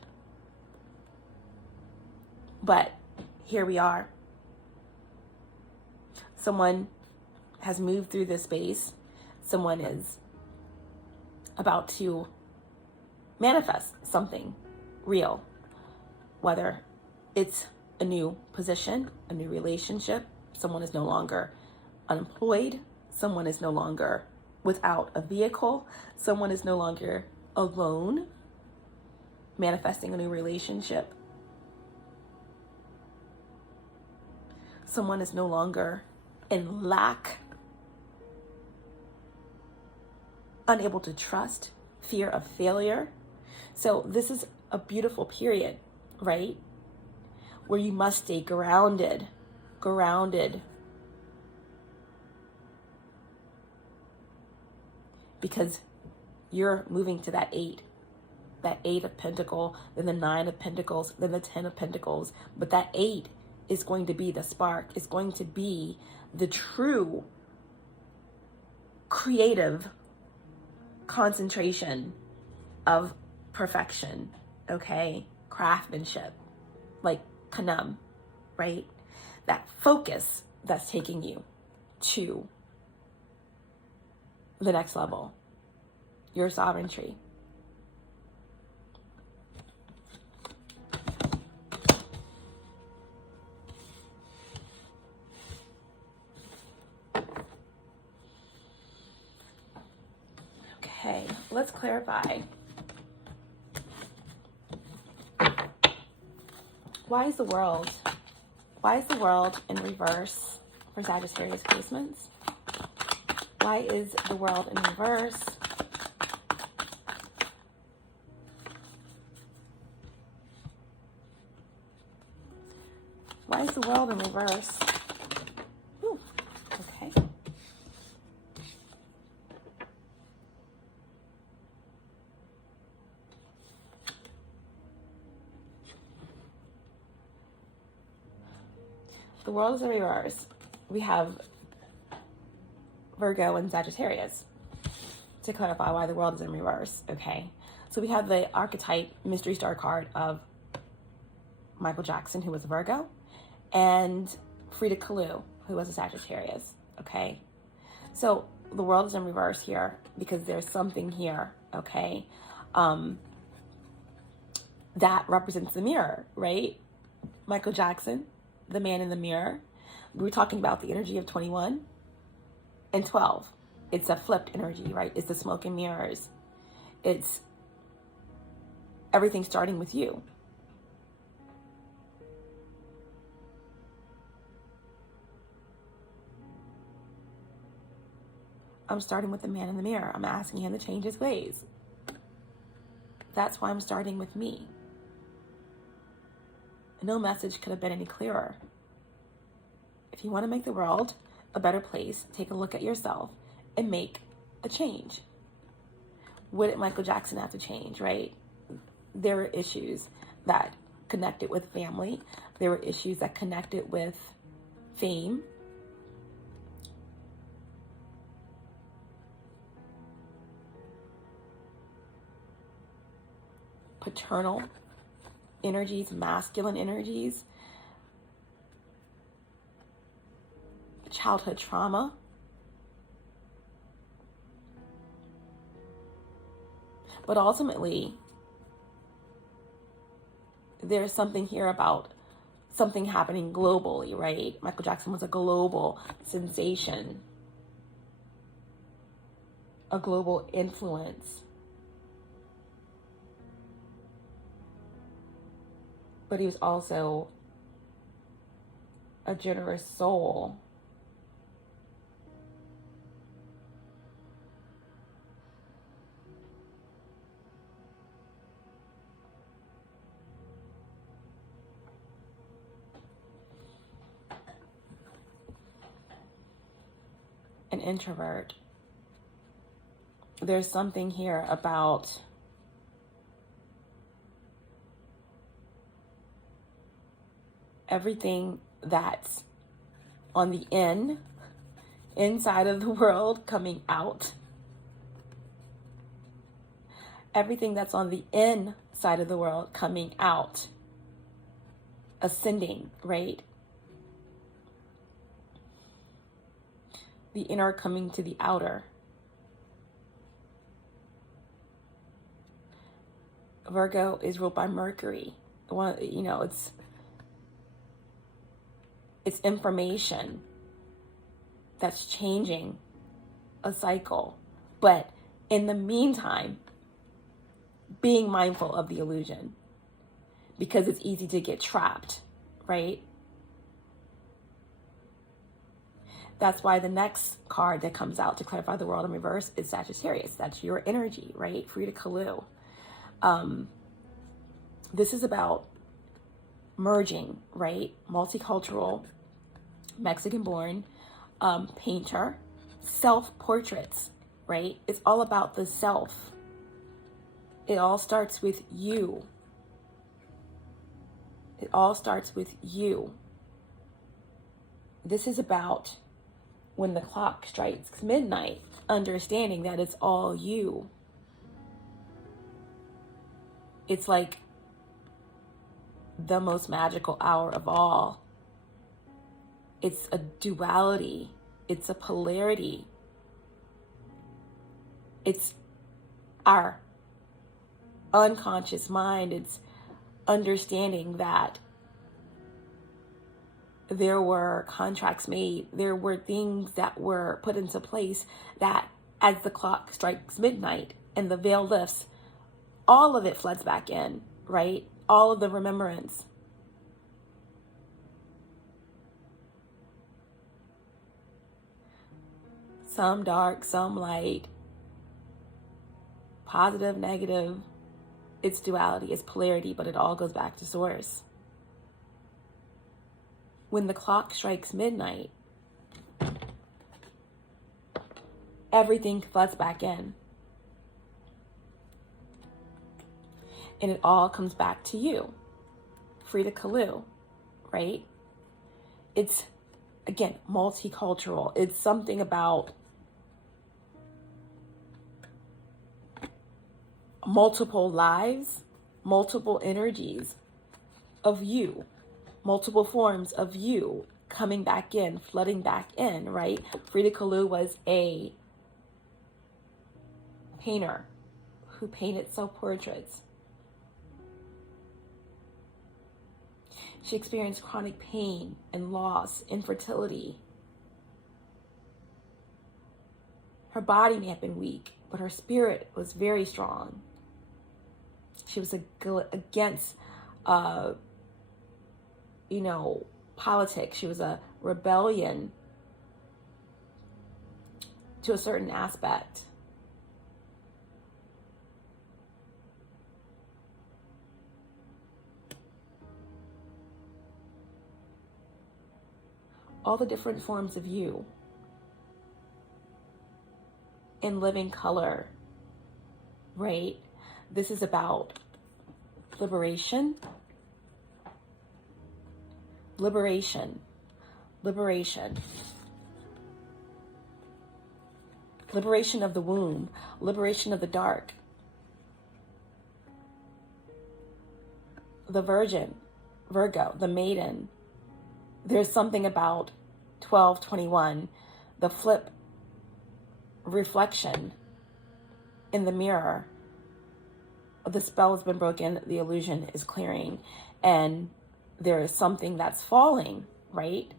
But here we are. Someone has moved through this space. Someone is about to manifest something real, whether it's a new position, a new relationship. Someone is no longer unemployed. Someone is no longer without a vehicle. Someone is no longer alone, manifesting a new relationship. Someone is no longer in lack, unable to trust, fear of failure. So this is a beautiful period, right? Where you must stay grounded. Because you're moving to that eight of Pentacles, then the 9 of Pentacles, then the 10 of Pentacles. But that 8 is going to be the spark. It's going to be the true creative concentration of perfection, okay? Craftsmanship, like Kanam, right? That focus that's taking you to the next level, your sovereignty. Okay, let's clarify. Why is the world Why is the world in reverse for Sagittarius placements? Why is the world in reverse? Why is the world in reverse? Ooh, okay. The world is in reverse. We have Virgo and Sagittarius. To clarify why the world is in reverse, okay? So we have the archetype mystery star card of Michael Jackson, who was a Virgo, and Frida Kahlo, who was a Sagittarius, okay? So the world is in reverse here because there's something here, okay? That represents the mirror, right? Michael Jackson, the man in the mirror. We were talking about the energy of 21 and 12. It's a flipped energy, right? It's the smoke and mirrors. It's everything starting with you. I'm starting with the man in the mirror. I'm asking him to change his ways. That's why I'm starting with me. No message could have been any clearer. If you want to make the world a better place, take a look at yourself and make a change. What did Michael Jackson have to change, right? There were issues that connected with family. There were issues that connected with fame. Paternal energies, masculine energies, childhood trauma. But ultimately, there's something here about something happening globally, right? Michael Jackson was a global sensation, a global influence. But he was also a generous soul. An introvert. There's something here about everything that's on the inside of the world coming out. Everything that's on the inside of the world coming out. Ascending, right? The inner coming to the outer. Virgo is ruled by Mercury. It's information that's changing a cycle. But in the meantime, being mindful of the illusion, because it's easy to get trapped, right? That's why the next card that comes out to clarify the world in reverse is Sagittarius. That's your energy, right? Frida Kahlo. This is about merging, right? Multicultural, Mexican-born painter, self-portraits, right? It's all about the self. It all starts with you. It all starts with you. This is about when the clock strikes midnight, understanding that it's all you. It's like the most magical hour of all. It's a duality. It's a polarity. It's our unconscious mind. It's understanding that there were contracts made. There were things that were put into place that as the clock strikes midnight and the veil lifts, all of it floods back in, right? All of the remembrance. some dark, some light, positive, negative. It's duality, it's polarity, but it all goes back to source. When the clock strikes midnight, everything floods back in. And it all comes back to you. Frida Kahlo, right? It's, again, multicultural. It's something about multiple lives, multiple energies of you, multiple forms of you coming back in, flooding back in, right? Frida Kahlo was a painter who painted self-portraits. She experienced chronic pain and loss, infertility. Her body may have been weak, but her spirit was very strong. She was against, politics. She was a rebellion to a certain aspect. All the different forms of you in living color, right? This is about liberation, liberation, liberation, liberation of the womb, liberation of the dark, the virgin, Virgo, the maiden. There's something about 12/21, the flip reflection in the mirror. The spell has been broken, the illusion is clearing, and there is something that's falling, right?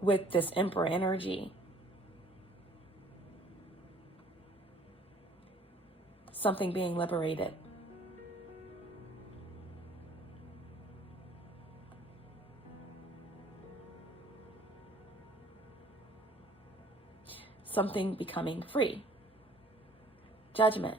With this Emperor energy. Something being liberated. Something becoming free. Judgment.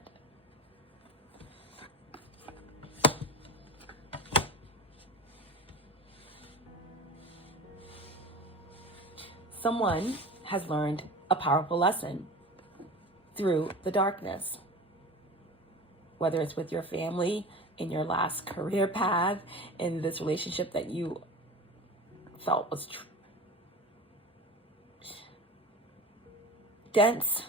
Someone has learned a powerful lesson through the darkness. Whether it's with your family, in your last career path, in this relationship that you felt was dense,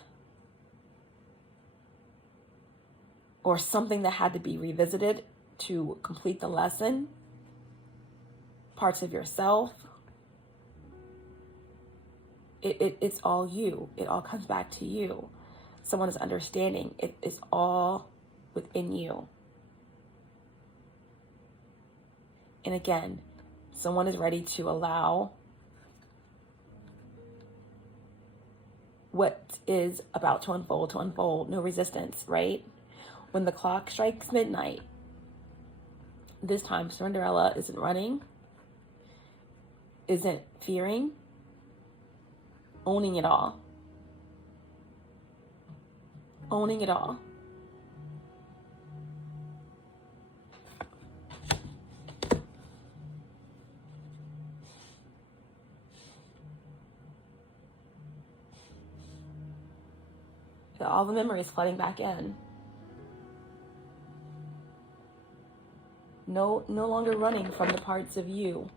or something that had to be revisited to complete the lesson, parts of yourself. It's all you. It all comes back to you. Someone is understanding. It is all within you. And again, someone is ready to allow what is about to unfold, no resistance, right? When the clock strikes midnight, this time Cinderella isn't running, isn't fearing, owning it all. Owning it all. All the memories flooding back in. No longer running from the parts of you.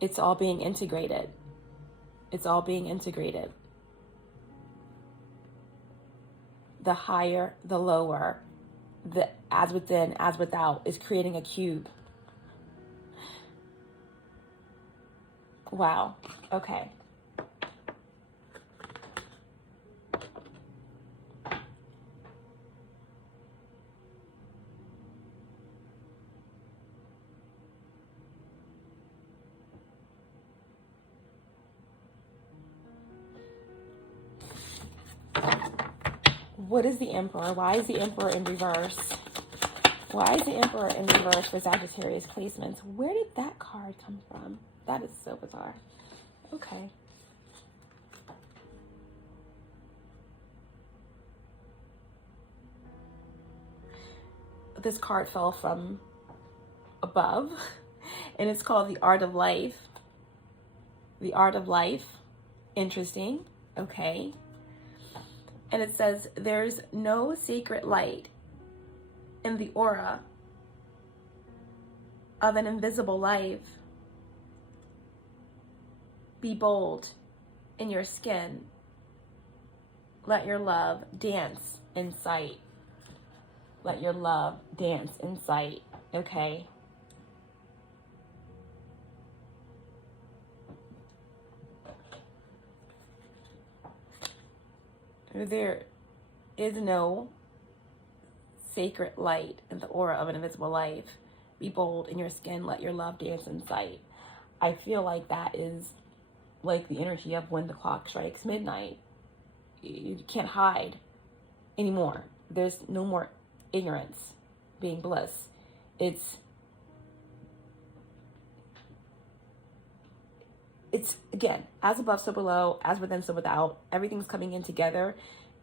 It's all being integrated. It's all being integrated. The higher, the lower, the as within, as without is creating a cube. Wow. Okay. What is the Emperor? Why is the Emperor in reverse? Why is the Emperor in reverse for Sagittarius placements? Where did that card come from? That is so bizarre. Okay. This card fell from above, and it's called the Art of Life. The Art of Life. Interesting. Okay. And it says, there's no sacred light in the aura of an invisible life. Be bold in your skin. Let your love dance in sight. Let your love dance in sight. Okay. There is no sacred light in the aura of an invisible life. Be bold in your skin. Let your love dance in sight. I feel like that is like the energy of when the clock strikes midnight. You can't hide anymore. There's no more ignorance being bliss. It's again, as above, so below, as within, so without. Everything's coming in together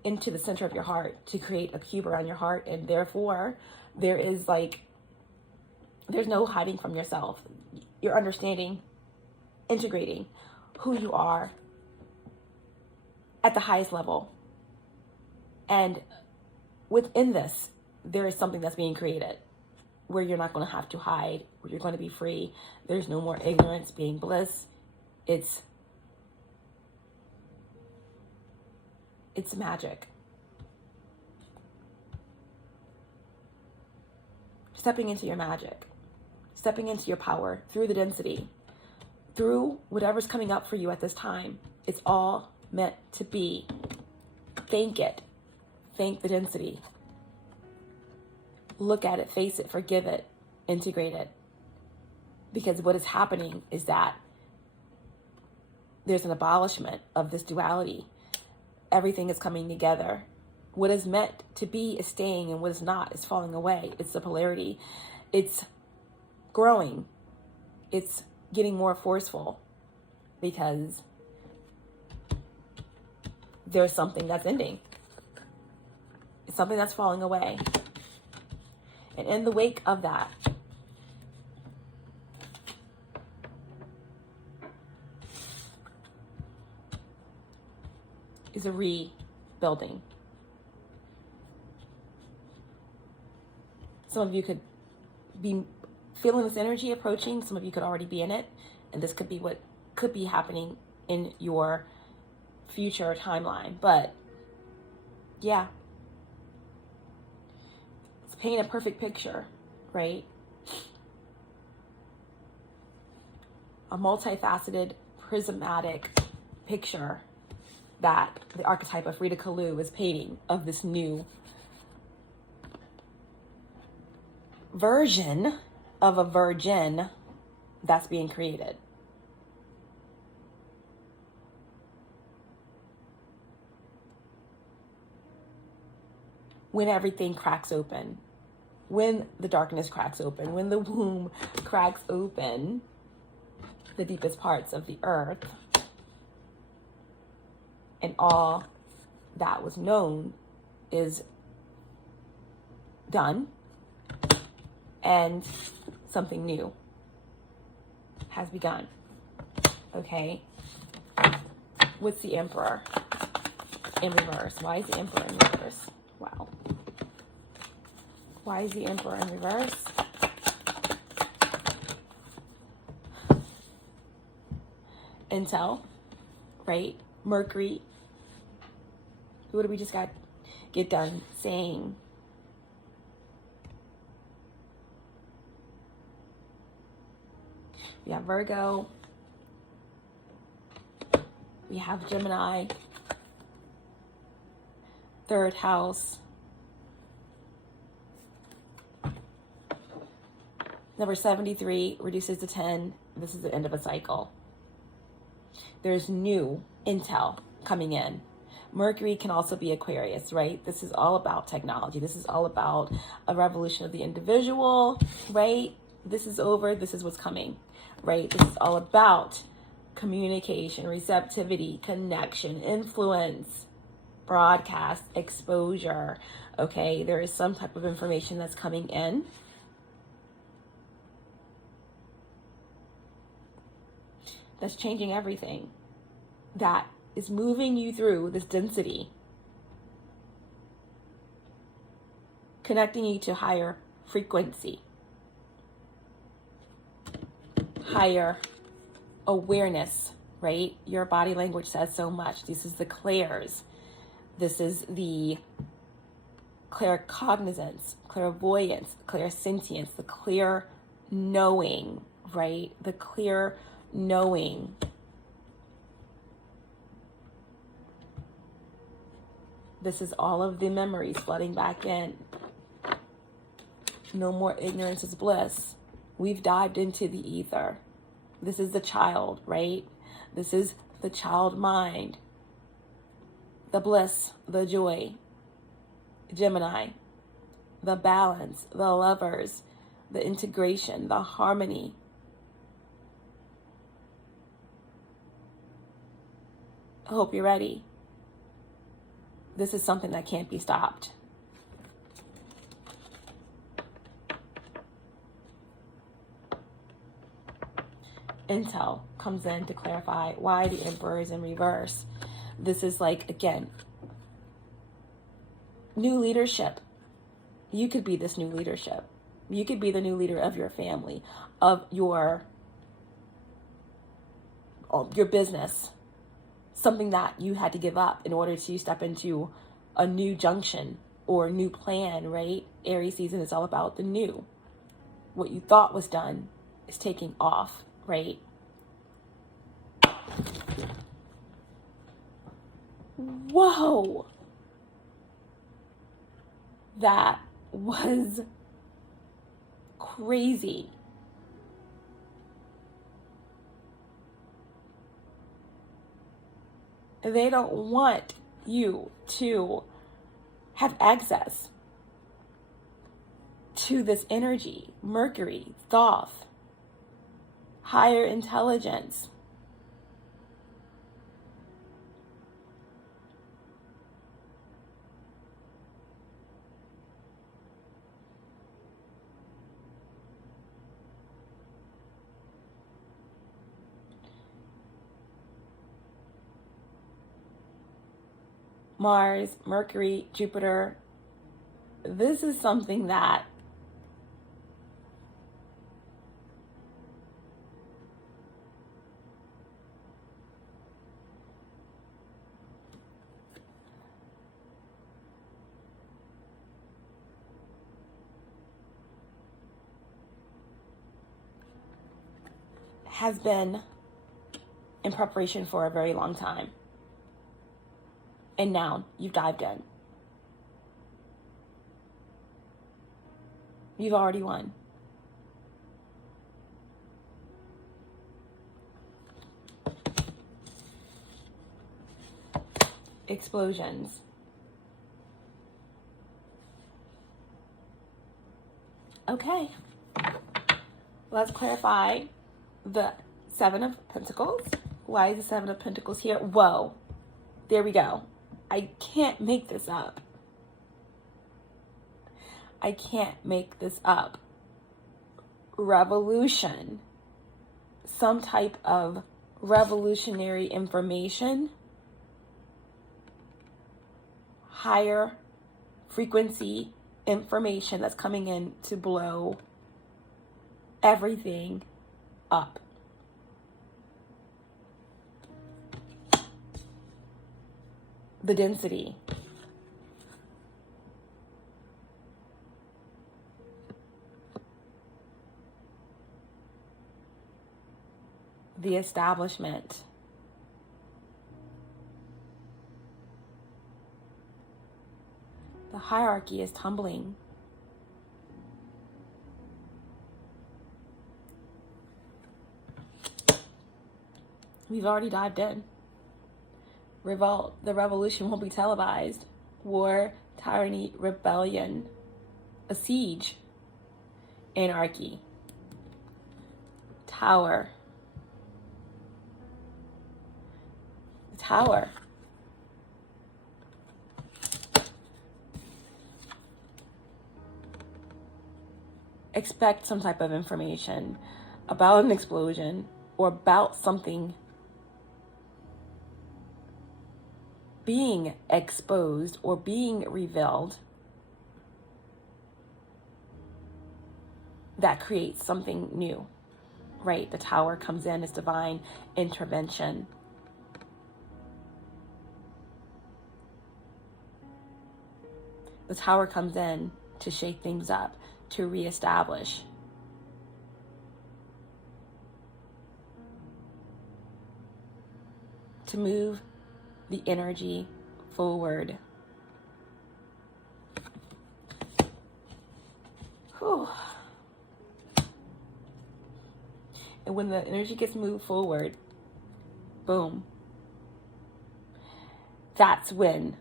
into the center of your heart to create a cube around your heart. And therefore, there's no hiding from yourself. You're understanding, integrating who you are at the highest level. And within this, there is something that's being created where you're not going to have to hide, where you're going to be free. There's no more ignorance being bliss. It's magic. Stepping into your magic, stepping into your power through the density, through whatever's coming up for you at this time. It's all meant to be. Thank it. Thank the density. Look at it, face it, forgive it, integrate it. Because what is happening is that there's an abolishment of this duality. Everything is coming together. What is meant to be is staying, and what is not is falling away. It's the polarity. It's growing. It's getting more forceful because there's something that's ending. It's something that's falling away. And in the wake of that, is a rebuilding. Some of you could be feeling this energy approaching. Some of you could already be in it. And this could be what could be happening in your future timeline. But yeah, it's painting a perfect picture, right? A multifaceted, prismatic picture that the archetype of Frida Kahlo is painting of this new version of a virgin that's being created. When everything cracks open, when the darkness cracks open, when the womb cracks open, the deepest parts of the earth, and all that was known is done, and something new has begun. Okay? What's the Emperor in reverse? Why is the Emperor in reverse? Wow. Why is the Emperor in reverse? Intel, right? Mercury. What did we just get done saying? We have Virgo. We have Gemini. Third house. Number 73 reduces to 10. This is the end of a cycle. There's new intel coming in. Mercury can also be Aquarius, right? This is all about technology. This is all about a revolution of the individual, right? This is over. This is what's coming, right? This is all about communication, receptivity, connection, influence, broadcast, exposure, okay? There is some type of information that's coming in. That's changing everything. That is moving you through this density, connecting you to higher frequency, higher awareness, right? Your body language says so much. This is the clairs. This is the claircognizance, clairvoyance, clairsentience, the clear knowing, right? The clear knowing. This is all of the memories flooding back in. No more ignorance is bliss. We've dived into the ether. This is the child, right? This is the child mind. The bliss, the joy. Gemini. The balance, the lovers, the integration, the harmony. I hope you're ready. This is something that can't be stopped. Intel comes in to clarify why the Emperor is in reverse. This is like, again, new leadership. You could be this new leadership. You could be the new leader of your family, of your business. Something that you had to give up in order to step into a new junction or a new plan, right? Aries season is all about the new. What you thought was done is taking off, right? Whoa. That was crazy. They don't want you to have access to this energy. Mercury, Thoth, higher intelligence. Mars, Mercury, Jupiter. This is something that has been in preparation for a very long time. And now you've dived in. You've already won. Explosions. Okay. Let's clarify the Seven of Pentacles. Why is the Seven of Pentacles here? Whoa. There we go. I can't make this up. I can't make this up. Revolution. Some type of revolutionary information. Higher frequency information that's coming in to blow everything up. The density. The establishment. The hierarchy is tumbling. We've already dived in. revolt. The revolution will be televised. War, tyranny, rebellion, a siege, anarchy, tower, tower. Expect some type of information about an explosion or about something being exposed or being revealed that creates something new, right? The tower comes in as divine intervention. The tower comes in to shake things up, to reestablish. To move the energy forward. Whew. And when the energy gets moved forward, boom, that's when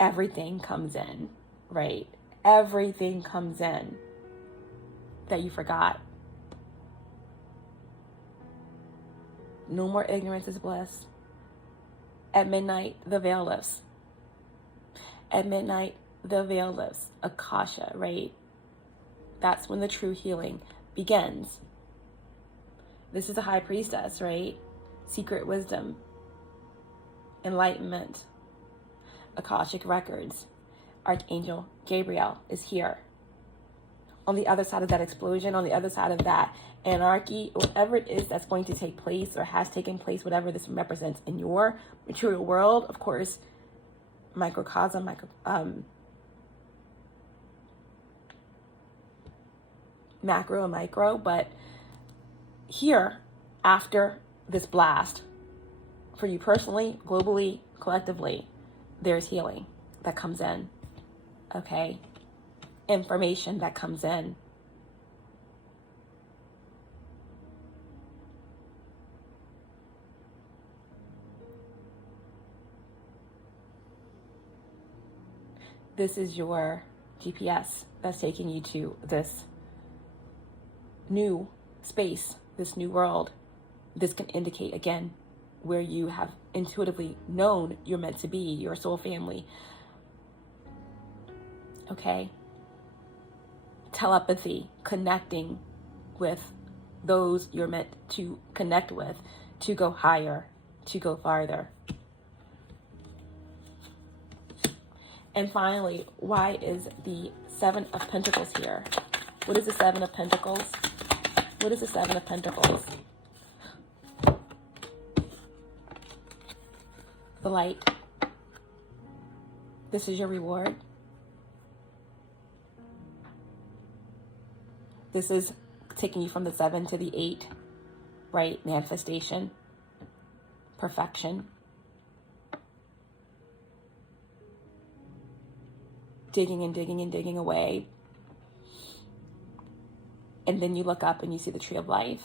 everything comes in, right? Everything comes in that you forgot. No more ignorance is bliss. At midnight, the veil lifts. At midnight, the veil lifts. Akasha, right? That's when the true healing begins. This is the high priestess, right? Secret wisdom, enlightenment, Akashic records. Archangel Gabriel is here. On the other side of that explosion, on the other side of that anarchy, whatever it is that's going to take place or has taken place, whatever this represents in your material world, of course, microcosm, macro and micro, but here, after this blast, for you personally, globally, collectively, there's healing that comes in, okay? Information that comes in. This is your GPS that's taking you to this new space, this new world. This can indicate, again, where you have intuitively known you're meant to be, your soul family. Okay? Telepathy, connecting with those you're meant to connect with, to go higher, to go farther. And finally, why is the Seven of Pentacles here? What is the Seven of Pentacles? What is the Seven of Pentacles? The light. This is your reward. This is taking you from the 7 to the 8, right? Manifestation, perfection. Digging and digging and digging away. And then you look up and you see the Tree of Life.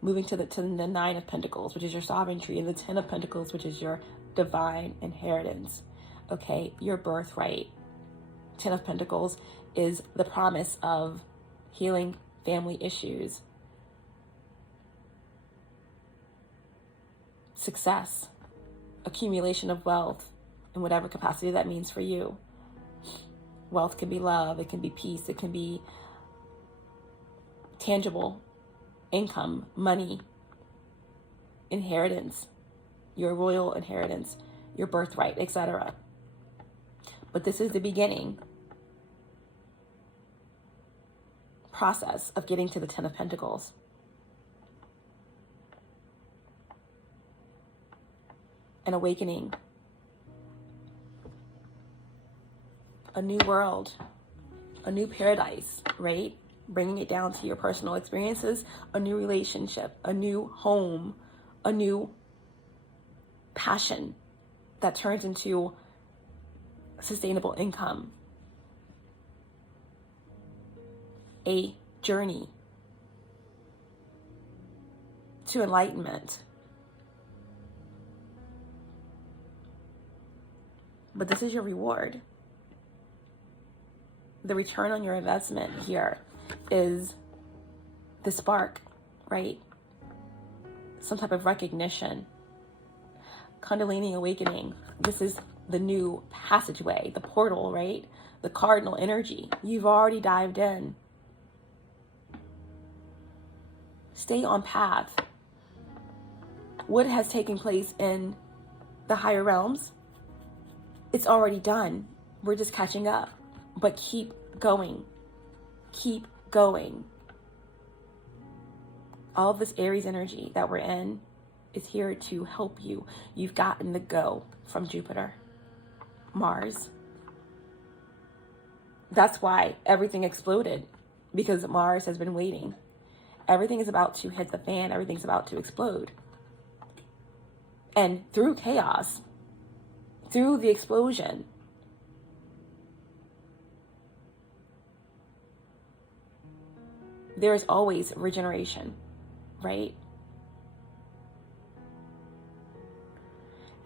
Moving to the 9 of Pentacles, which is your sovereign tree, and the 10 of Pentacles, which is your divine inheritance. Okay, your birthright. 10 of Pentacles is the promise of healing family issues, success, accumulation of wealth, in whatever capacity that means for you. Wealth can be love, it can be peace, it can be tangible income, money, inheritance, your royal inheritance, your birthright, etc. But this is the beginning process of getting to the 10 of Pentacles. An awakening. A new world. A new paradise, right? Bringing it down to your personal experiences. A new relationship. A new home. A new passion that turns into sustainable income. A journey to enlightenment, But this is your reward. The return on your investment here is the spark, right? Some type of recognition. Kundalini awakening. This is the new passageway, the portal, right? The cardinal energy. You've already dived in. Stay on path. What has taken place in the higher realms, it's already done. We're just catching up. But keep going. Keep going. All of this Aries energy that we're in is here to help you. You've gotten the go from Jupiter, Mars. That's why everything exploded, because Mars has been waiting. Everything is about to hit the fan. Everything's about to explode. And through chaos, through the explosion, there is always regeneration, right?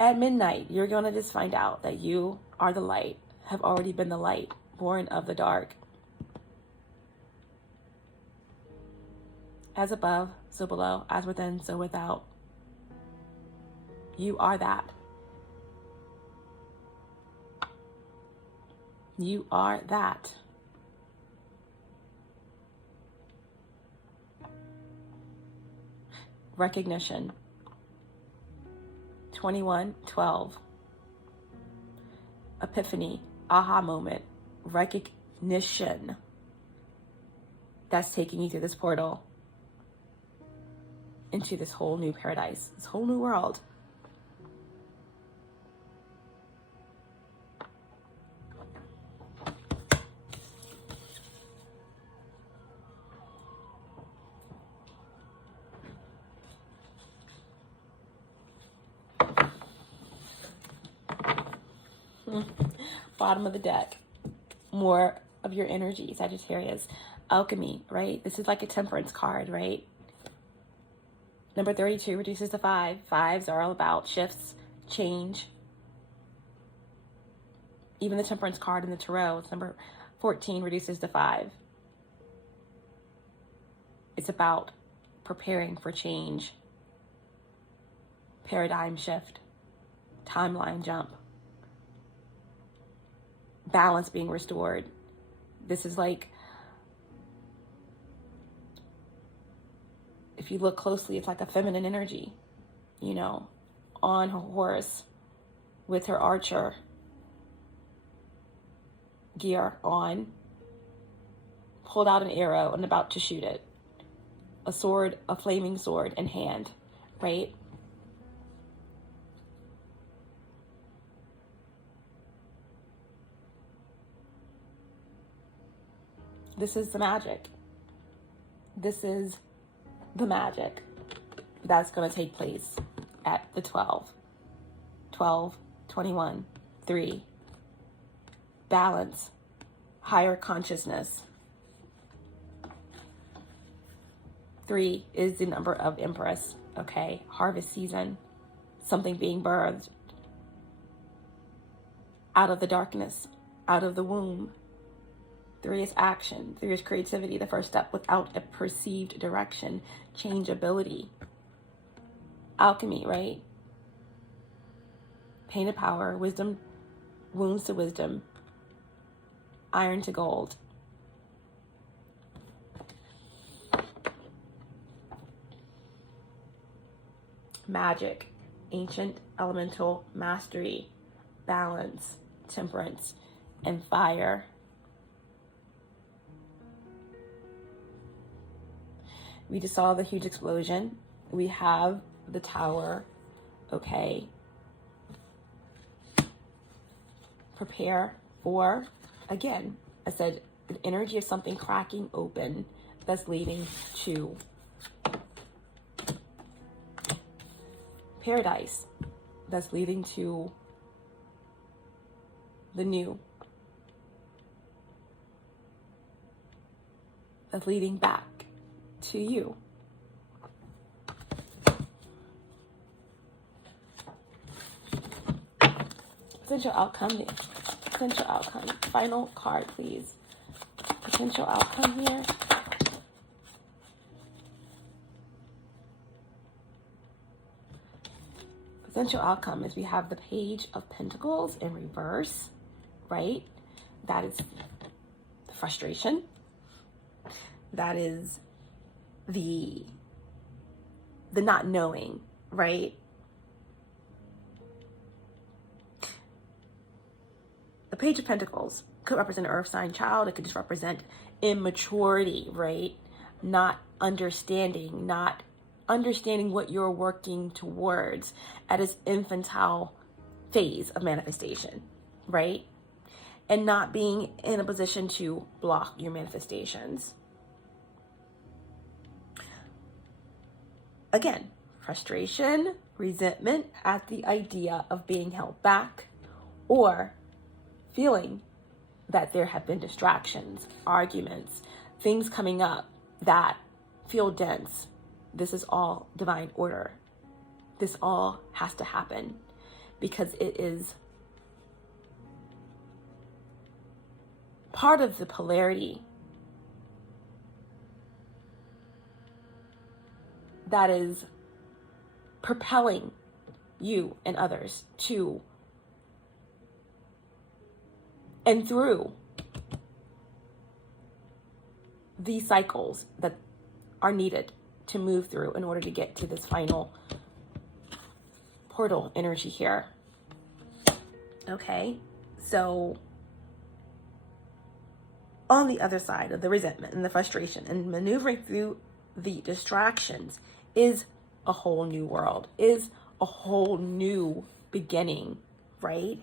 At midnight, you're going to just find out that you are the light, have already been the light, born of the dark. As above, so below, as within, so without. You are that. You are that. Recognition. 21:12. Epiphany. Aha moment. Recognition. That's taking you through this portal into this whole new paradise, this whole new world. Bottom of the deck. More of your energy, Sagittarius. Alchemy, right? This is like a temperance card, right? Number 32 reduces to 5. Fives are all about shifts, change. Even the temperance card in the tarot, it's number 14, reduces to 5. It's about preparing for change. Paradigm shift. Timeline jump. Balance being restored. This is like, if you look closely, it's like a feminine energy, you know, on her horse with her archer gear on, pulled out an arrow and about to shoot it. A sword, a flaming sword in hand, right? This is the magic. This is the magic that's going to take place at the 12, 21, 3. Balance, higher consciousness. 3 is the number of Empress, okay? Harvest season, something being birthed out of the darkness, out of the womb. 3 is action. 3 is creativity, the first step without a perceived direction. Changeability. Alchemy, right? Pain to power, wisdom, wounds to wisdom, iron to gold. Magic, ancient, elemental, mastery, balance, temperance, and fire. We just saw the huge explosion. We have the tower, okay? Prepare for, again, I said, an energy of something cracking open that's leading to paradise, that's leading to the new, that's leading back to you. It's Potential outcome. Potential outcome. Final card, please. Potential outcome here. Potential outcome is we have the Page of Pentacles in reverse, right? That is the frustration. That is the not knowing, right? The Page of Pentacles could represent an earth sign child. It could just represent immaturity, right? Not understanding what you're working towards at its infantile phase of manifestation, right? And not being in a position to block your manifestations. Again, frustration, resentment at the idea of being held back, or feeling that there have been distractions, arguments, things coming up that feel dense. This is all divine order. This all has to happen because it is part of the polarity that is propelling you and others to and through these cycles that are needed to move through in order to get to this final portal energy here. Okay, so on the other side of the resentment and the frustration and maneuvering through the distractions is a whole new world, is a whole new beginning, right?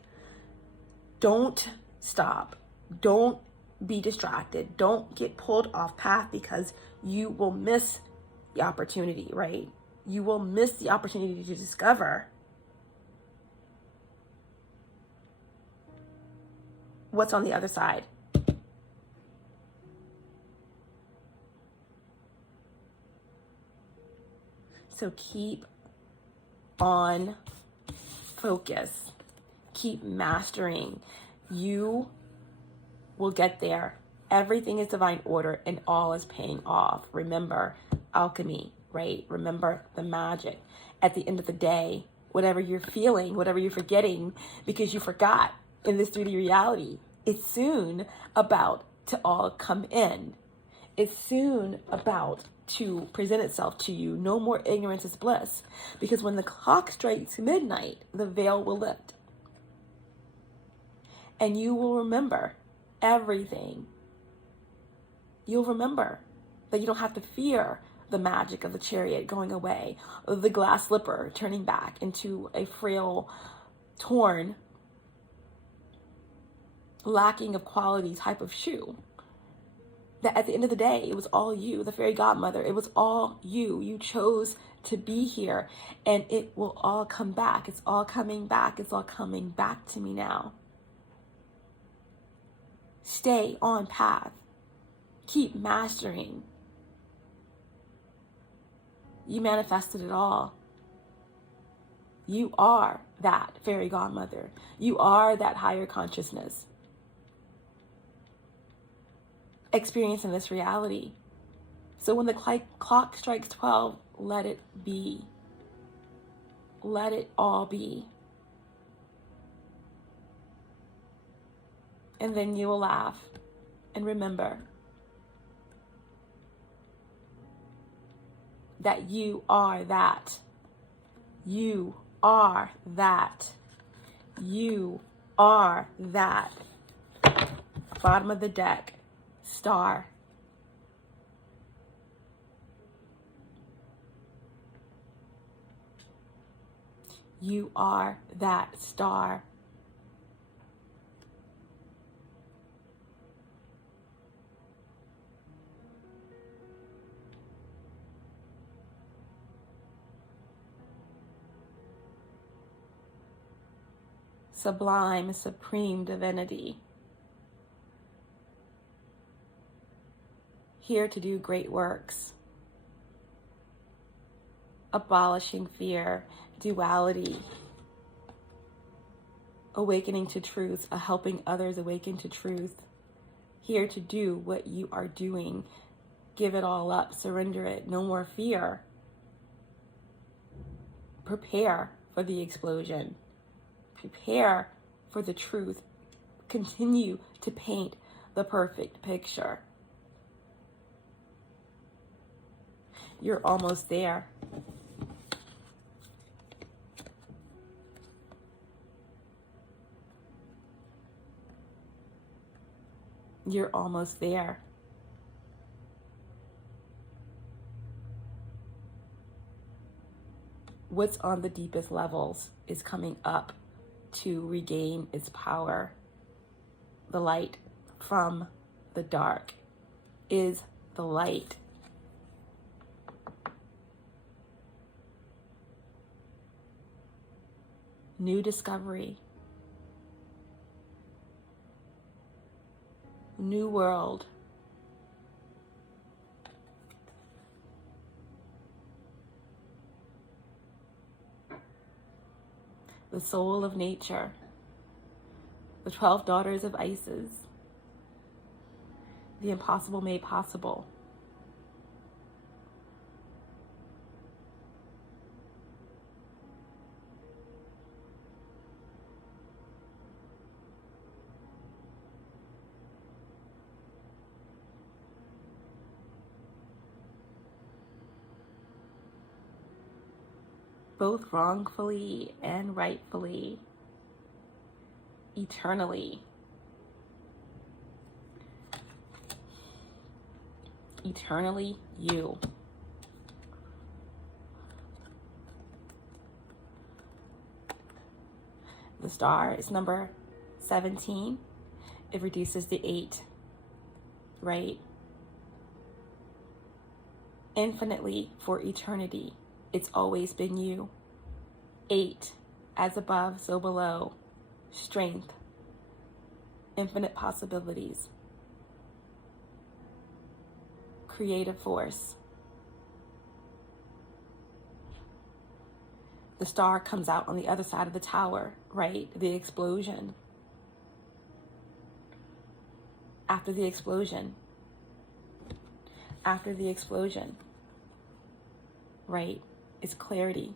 Don't stop. Don't be distracted. Don't get pulled off path because you will miss the opportunity, right? You will miss the opportunity to discover what's on the other side. So keep on focus. Keep mastering. You will get there. Everything is divine order and all is paying off. Remember alchemy, right? Remember the magic. At the end of the day, whatever you're feeling, whatever you're forgetting because you forgot in this 3D reality, it's soon about to all come in. It's soon about to present itself to you. No more ignorance is bliss. Because when the clock strikes midnight, the veil will lift. And you will remember everything. You'll remember that you don't have to fear the magic of the chariot going away, or the glass slipper turning back into a frail, torn, lacking of quality type of shoe. That at the end of the day, it was all you, the fairy godmother. It was all you. You chose to be here, and it will all come back. It's all coming back. It's all coming back to me now. Stay on path. Keep mastering. You manifested it all. You are that fairy godmother. You are that higher consciousness experiencing this reality. So when the clock strikes 12, let it be. Let it all be. And then you will laugh and remember that you are that. You are that. You are that. Bottom of the deck, star. You are that star. Sublime, supreme divinity. Here to do great works. Abolishing fear, duality. awakening to truth, a helping others awaken to truth. Here to do what you are doing. Give it all up, surrender it, no more fear. Prepare for the explosion. Prepare for the truth. Continue to paint the perfect picture. You're almost there. You're almost there. What's on the deepest levels is coming up to regain its power. The light from the dark is the light. New discovery. New world. The soul of nature. The 12 daughters of Isis. The impossible made possible. Both wrongfully and rightfully, eternally. Eternally you. The star is number 17. It reduces to 8, right? Infinitely for eternity. It's always been you. 8, as above, so below. Strength. Infinite possibilities. Creative force. The star comes out on the other side of the tower, right? The explosion. After the explosion. After the explosion, right? It's clarity.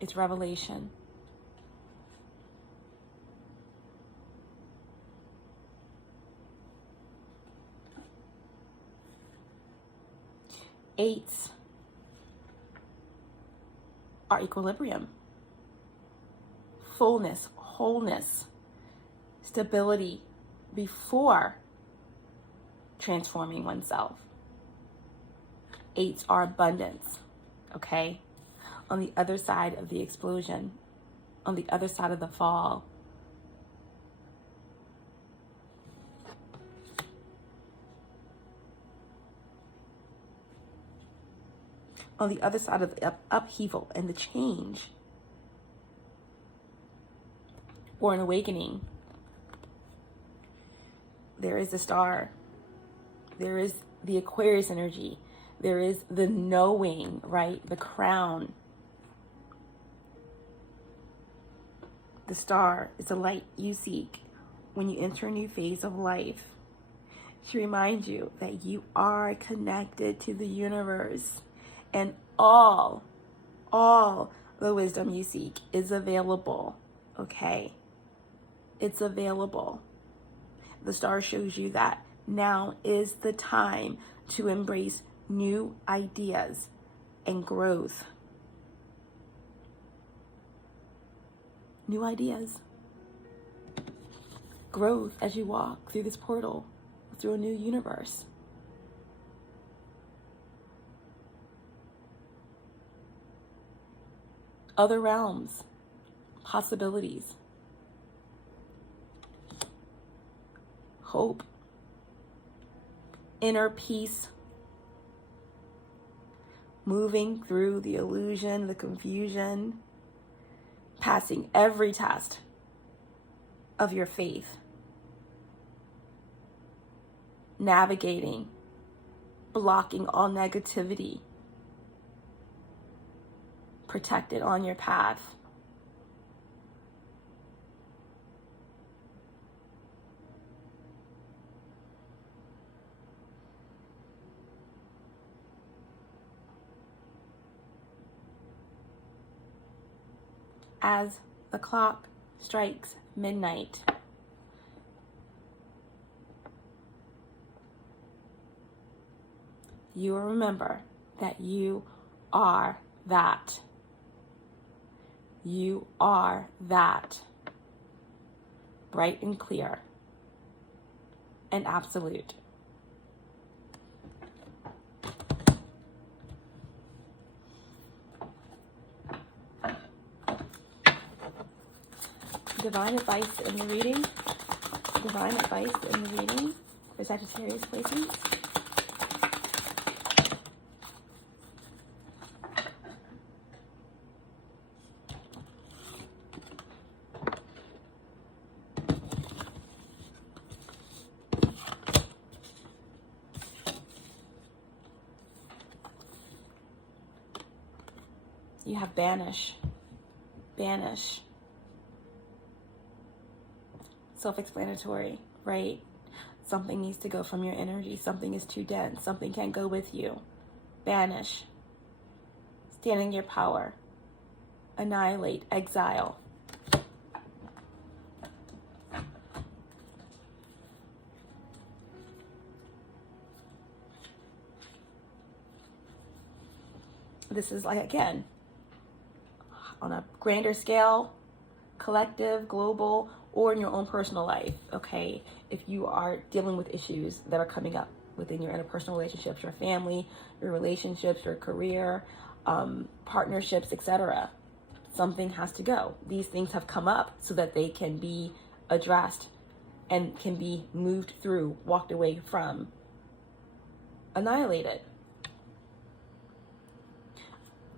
It's revelation. Eights are equilibrium, fullness, wholeness, stability before transforming oneself. 8s are abundance, okay? On the other side of the explosion, on the other side of the fall. On the other side of the upheaval and the change, or an awakening, there is the star. There is the Aquarius energy. There is the knowing, right? The crown. The star is the light you seek when you enter a new phase of life, to remind you that you are connected to the universe, and all the wisdom you seek is available, okay? It's available. The star shows you that now is the time to embrace new ideas and growth. New ideas. Growth as you walk through this portal, through a new universe. Other realms, possibilities. Hope, inner peace, moving through the illusion, the confusion, passing every test of your faith. navigating, blocking all negativity, protected on your path. As the clock strikes midnight, you will remember that you are that. You are that. Bright and clear and absolute. Divine advice in the reading. Divine advice in the reading for Sagittarius placements. You have banish. Banish. Self-explanatory, right? Something needs to go from your energy. Something is too dense. Something can't go with you. Banish. Stand in your power. Annihilate. Exile. This is like, again, on a grander scale, collective, global, or in your own personal life, okay? If you are dealing with issues that are coming up within your interpersonal relationships, your family, your relationships, your career, partnerships, etc., something has to go. These things have come up so that they can be addressed and can be moved through, walked away from, annihilated.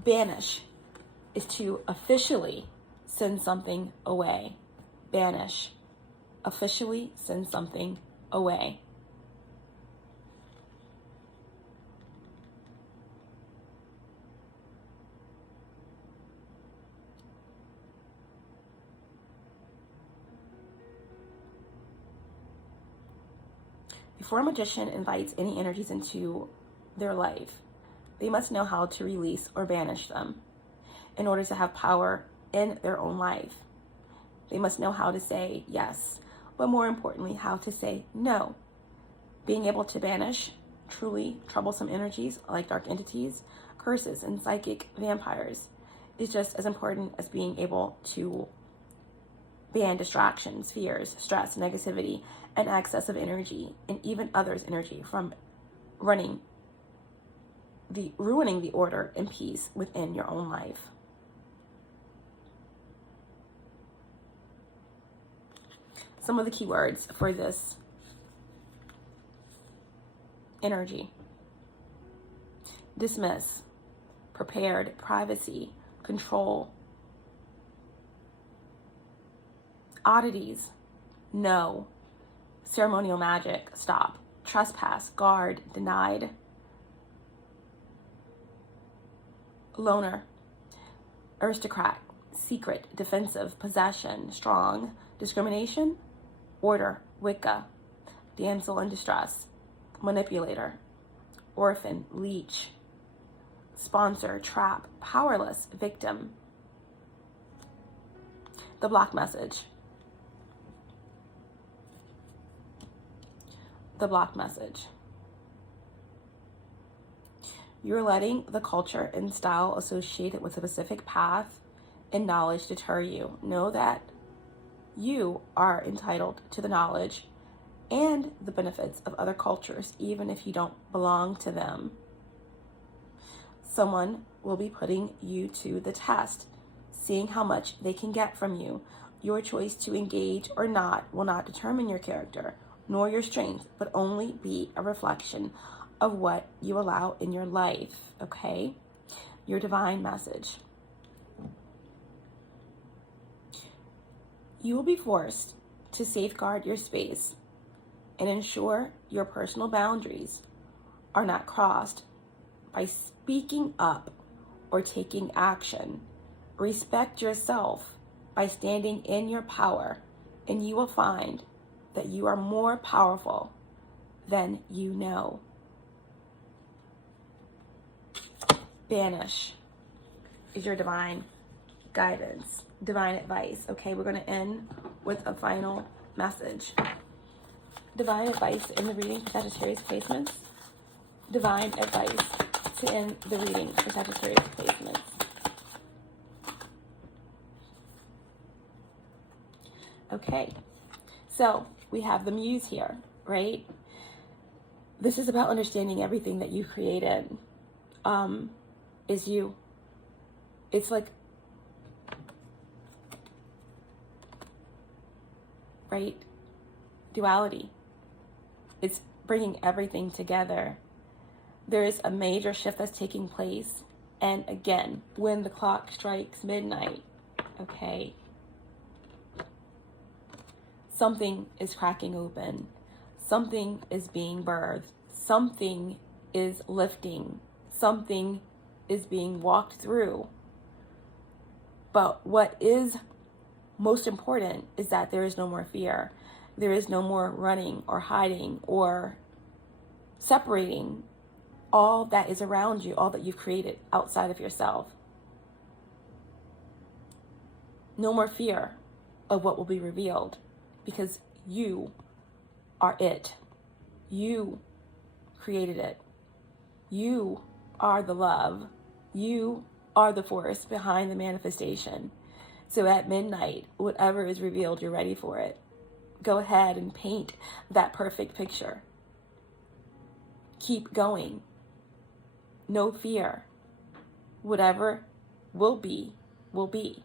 Banish is to officially send something away. Banish. Officially send something away. Before a magician invites any energies into their life, they must know how to release or banish them in order to have power in their own life. They must know how to say yes, but more importantly, how to say no. Being able to banish truly troublesome energies like dark entities, curses, and psychic vampires is just as important as being able to ban distractions, fears, stress, negativity, and excess of energy, and even others' energy from ruining the order and peace within your own life. Some of the keywords for this energy: dismiss, prepared, privacy, control, oddities, no, ceremonial magic, stop, trespass, guard, denied, loner, aristocrat, secret, defensive, possession, strong, discrimination, order, Wicca, damsel in distress, manipulator, orphan, leech, sponsor, trap, powerless, victim. The block message. The block message. You're letting the culture and style associated with a specific path and knowledge deter you. Know that you are entitled to the knowledge and the benefits of other cultures, even if you don't belong to them. Someone will be putting you to the test, seeing how much they can get from you. Your choice to engage or not will not determine your character, nor your strength, but only be a reflection of what you allow in your life, okay? Your divine message. You will be forced to safeguard your space and ensure your personal boundaries are not crossed by speaking up or taking action. Respect yourself by standing in your power, and you will find that you are more powerful than you know. Banish is your divine guidance, divine advice. Okay, we're going to end with a final message. Divine advice in the reading for Sagittarius placements. Divine advice to end the reading for Sagittarius placements. Okay, so we have the muse here, right? This is about understanding everything that you created is you. It's like, right? Duality. It's bringing everything together. There is a major shift that's taking place. And again, when the clock strikes midnight, okay, something is cracking open. Something is being birthed. Something is lifting. Something is being walked through. But what is most important is that there is no more fear. There is no more running or hiding or separating all that is around you, all that you've created outside of yourself. No more fear of what will be revealed, because you are it. You created it. You are the love. You are the force behind the manifestation. So at midnight, whatever is revealed, you're ready for it. Go ahead and paint that perfect picture. Keep going. No fear. Whatever will be, will be.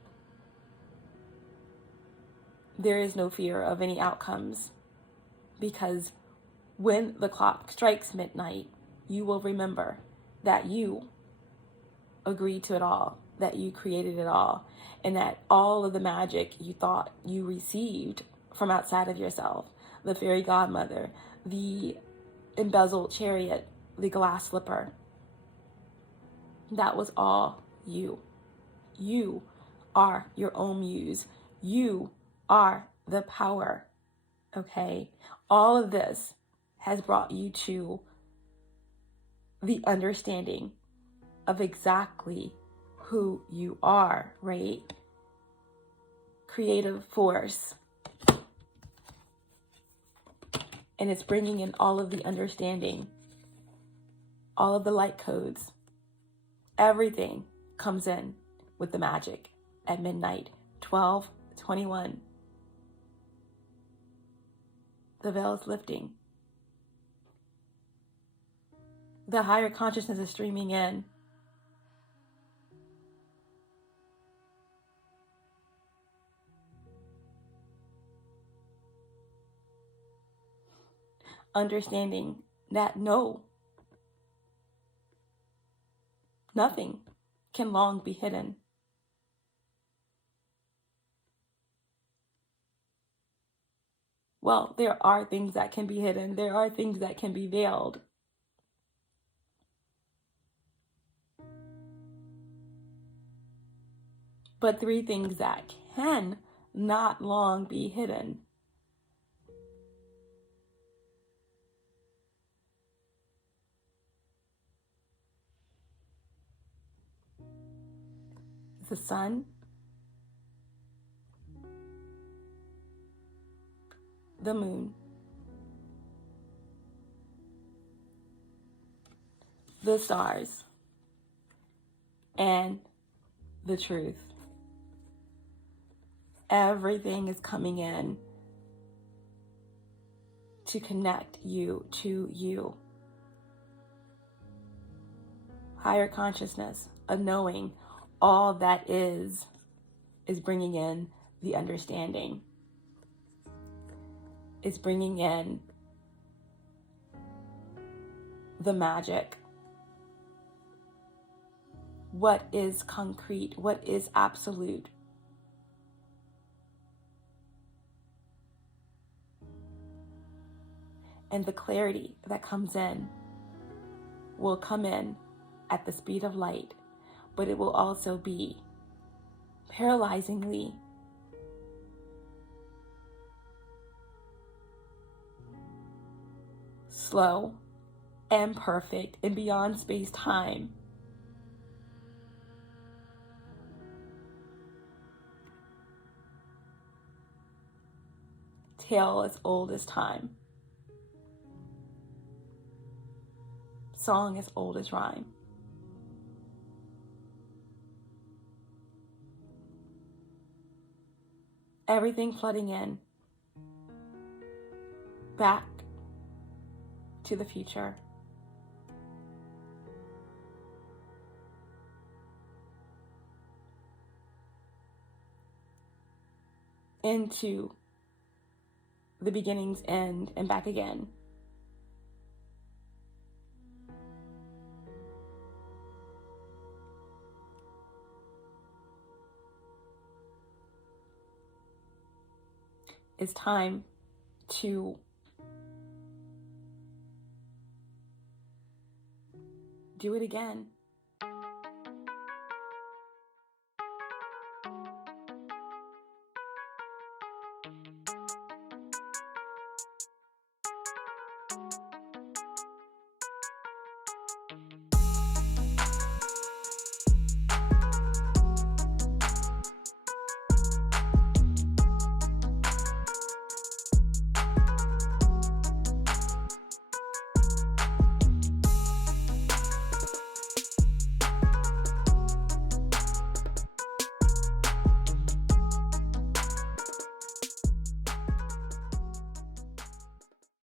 There is no fear of any outcomes, because when the clock strikes midnight, you will remember that you agreed to it all, that you created it all, and that all of the magic you thought you received from outside of yourself, the fairy godmother, the embezzled chariot, the glass slipper, that was all you. You are your own muse. You are the power, okay? All of this has brought you to the understanding of exactly who you are, right? Creative force. And it's bringing in all of the understanding, all of the light codes. Everything comes in with the magic at midnight, 12:21. The veil is lifting. The higher consciousness is streaming in. Understanding that nothing can long be hidden. Well, there are things that can be hidden. There are things that can be veiled. But three things that can not long be hidden. The sun, the moon, the stars, and the truth. Everything is coming in to connect you to you. Higher consciousness, a knowing all that is bringing in the understanding. It's bringing in the magic. What is concrete? What is absolute? And the clarity that comes in will come in at the speed of light, but it will also be paralyzingly slow and perfect and beyond space-time. Tale as old as time. Song as old as rhyme. Everything flooding in, back to the future. Into the beginning's end and back again. It's time to do it again.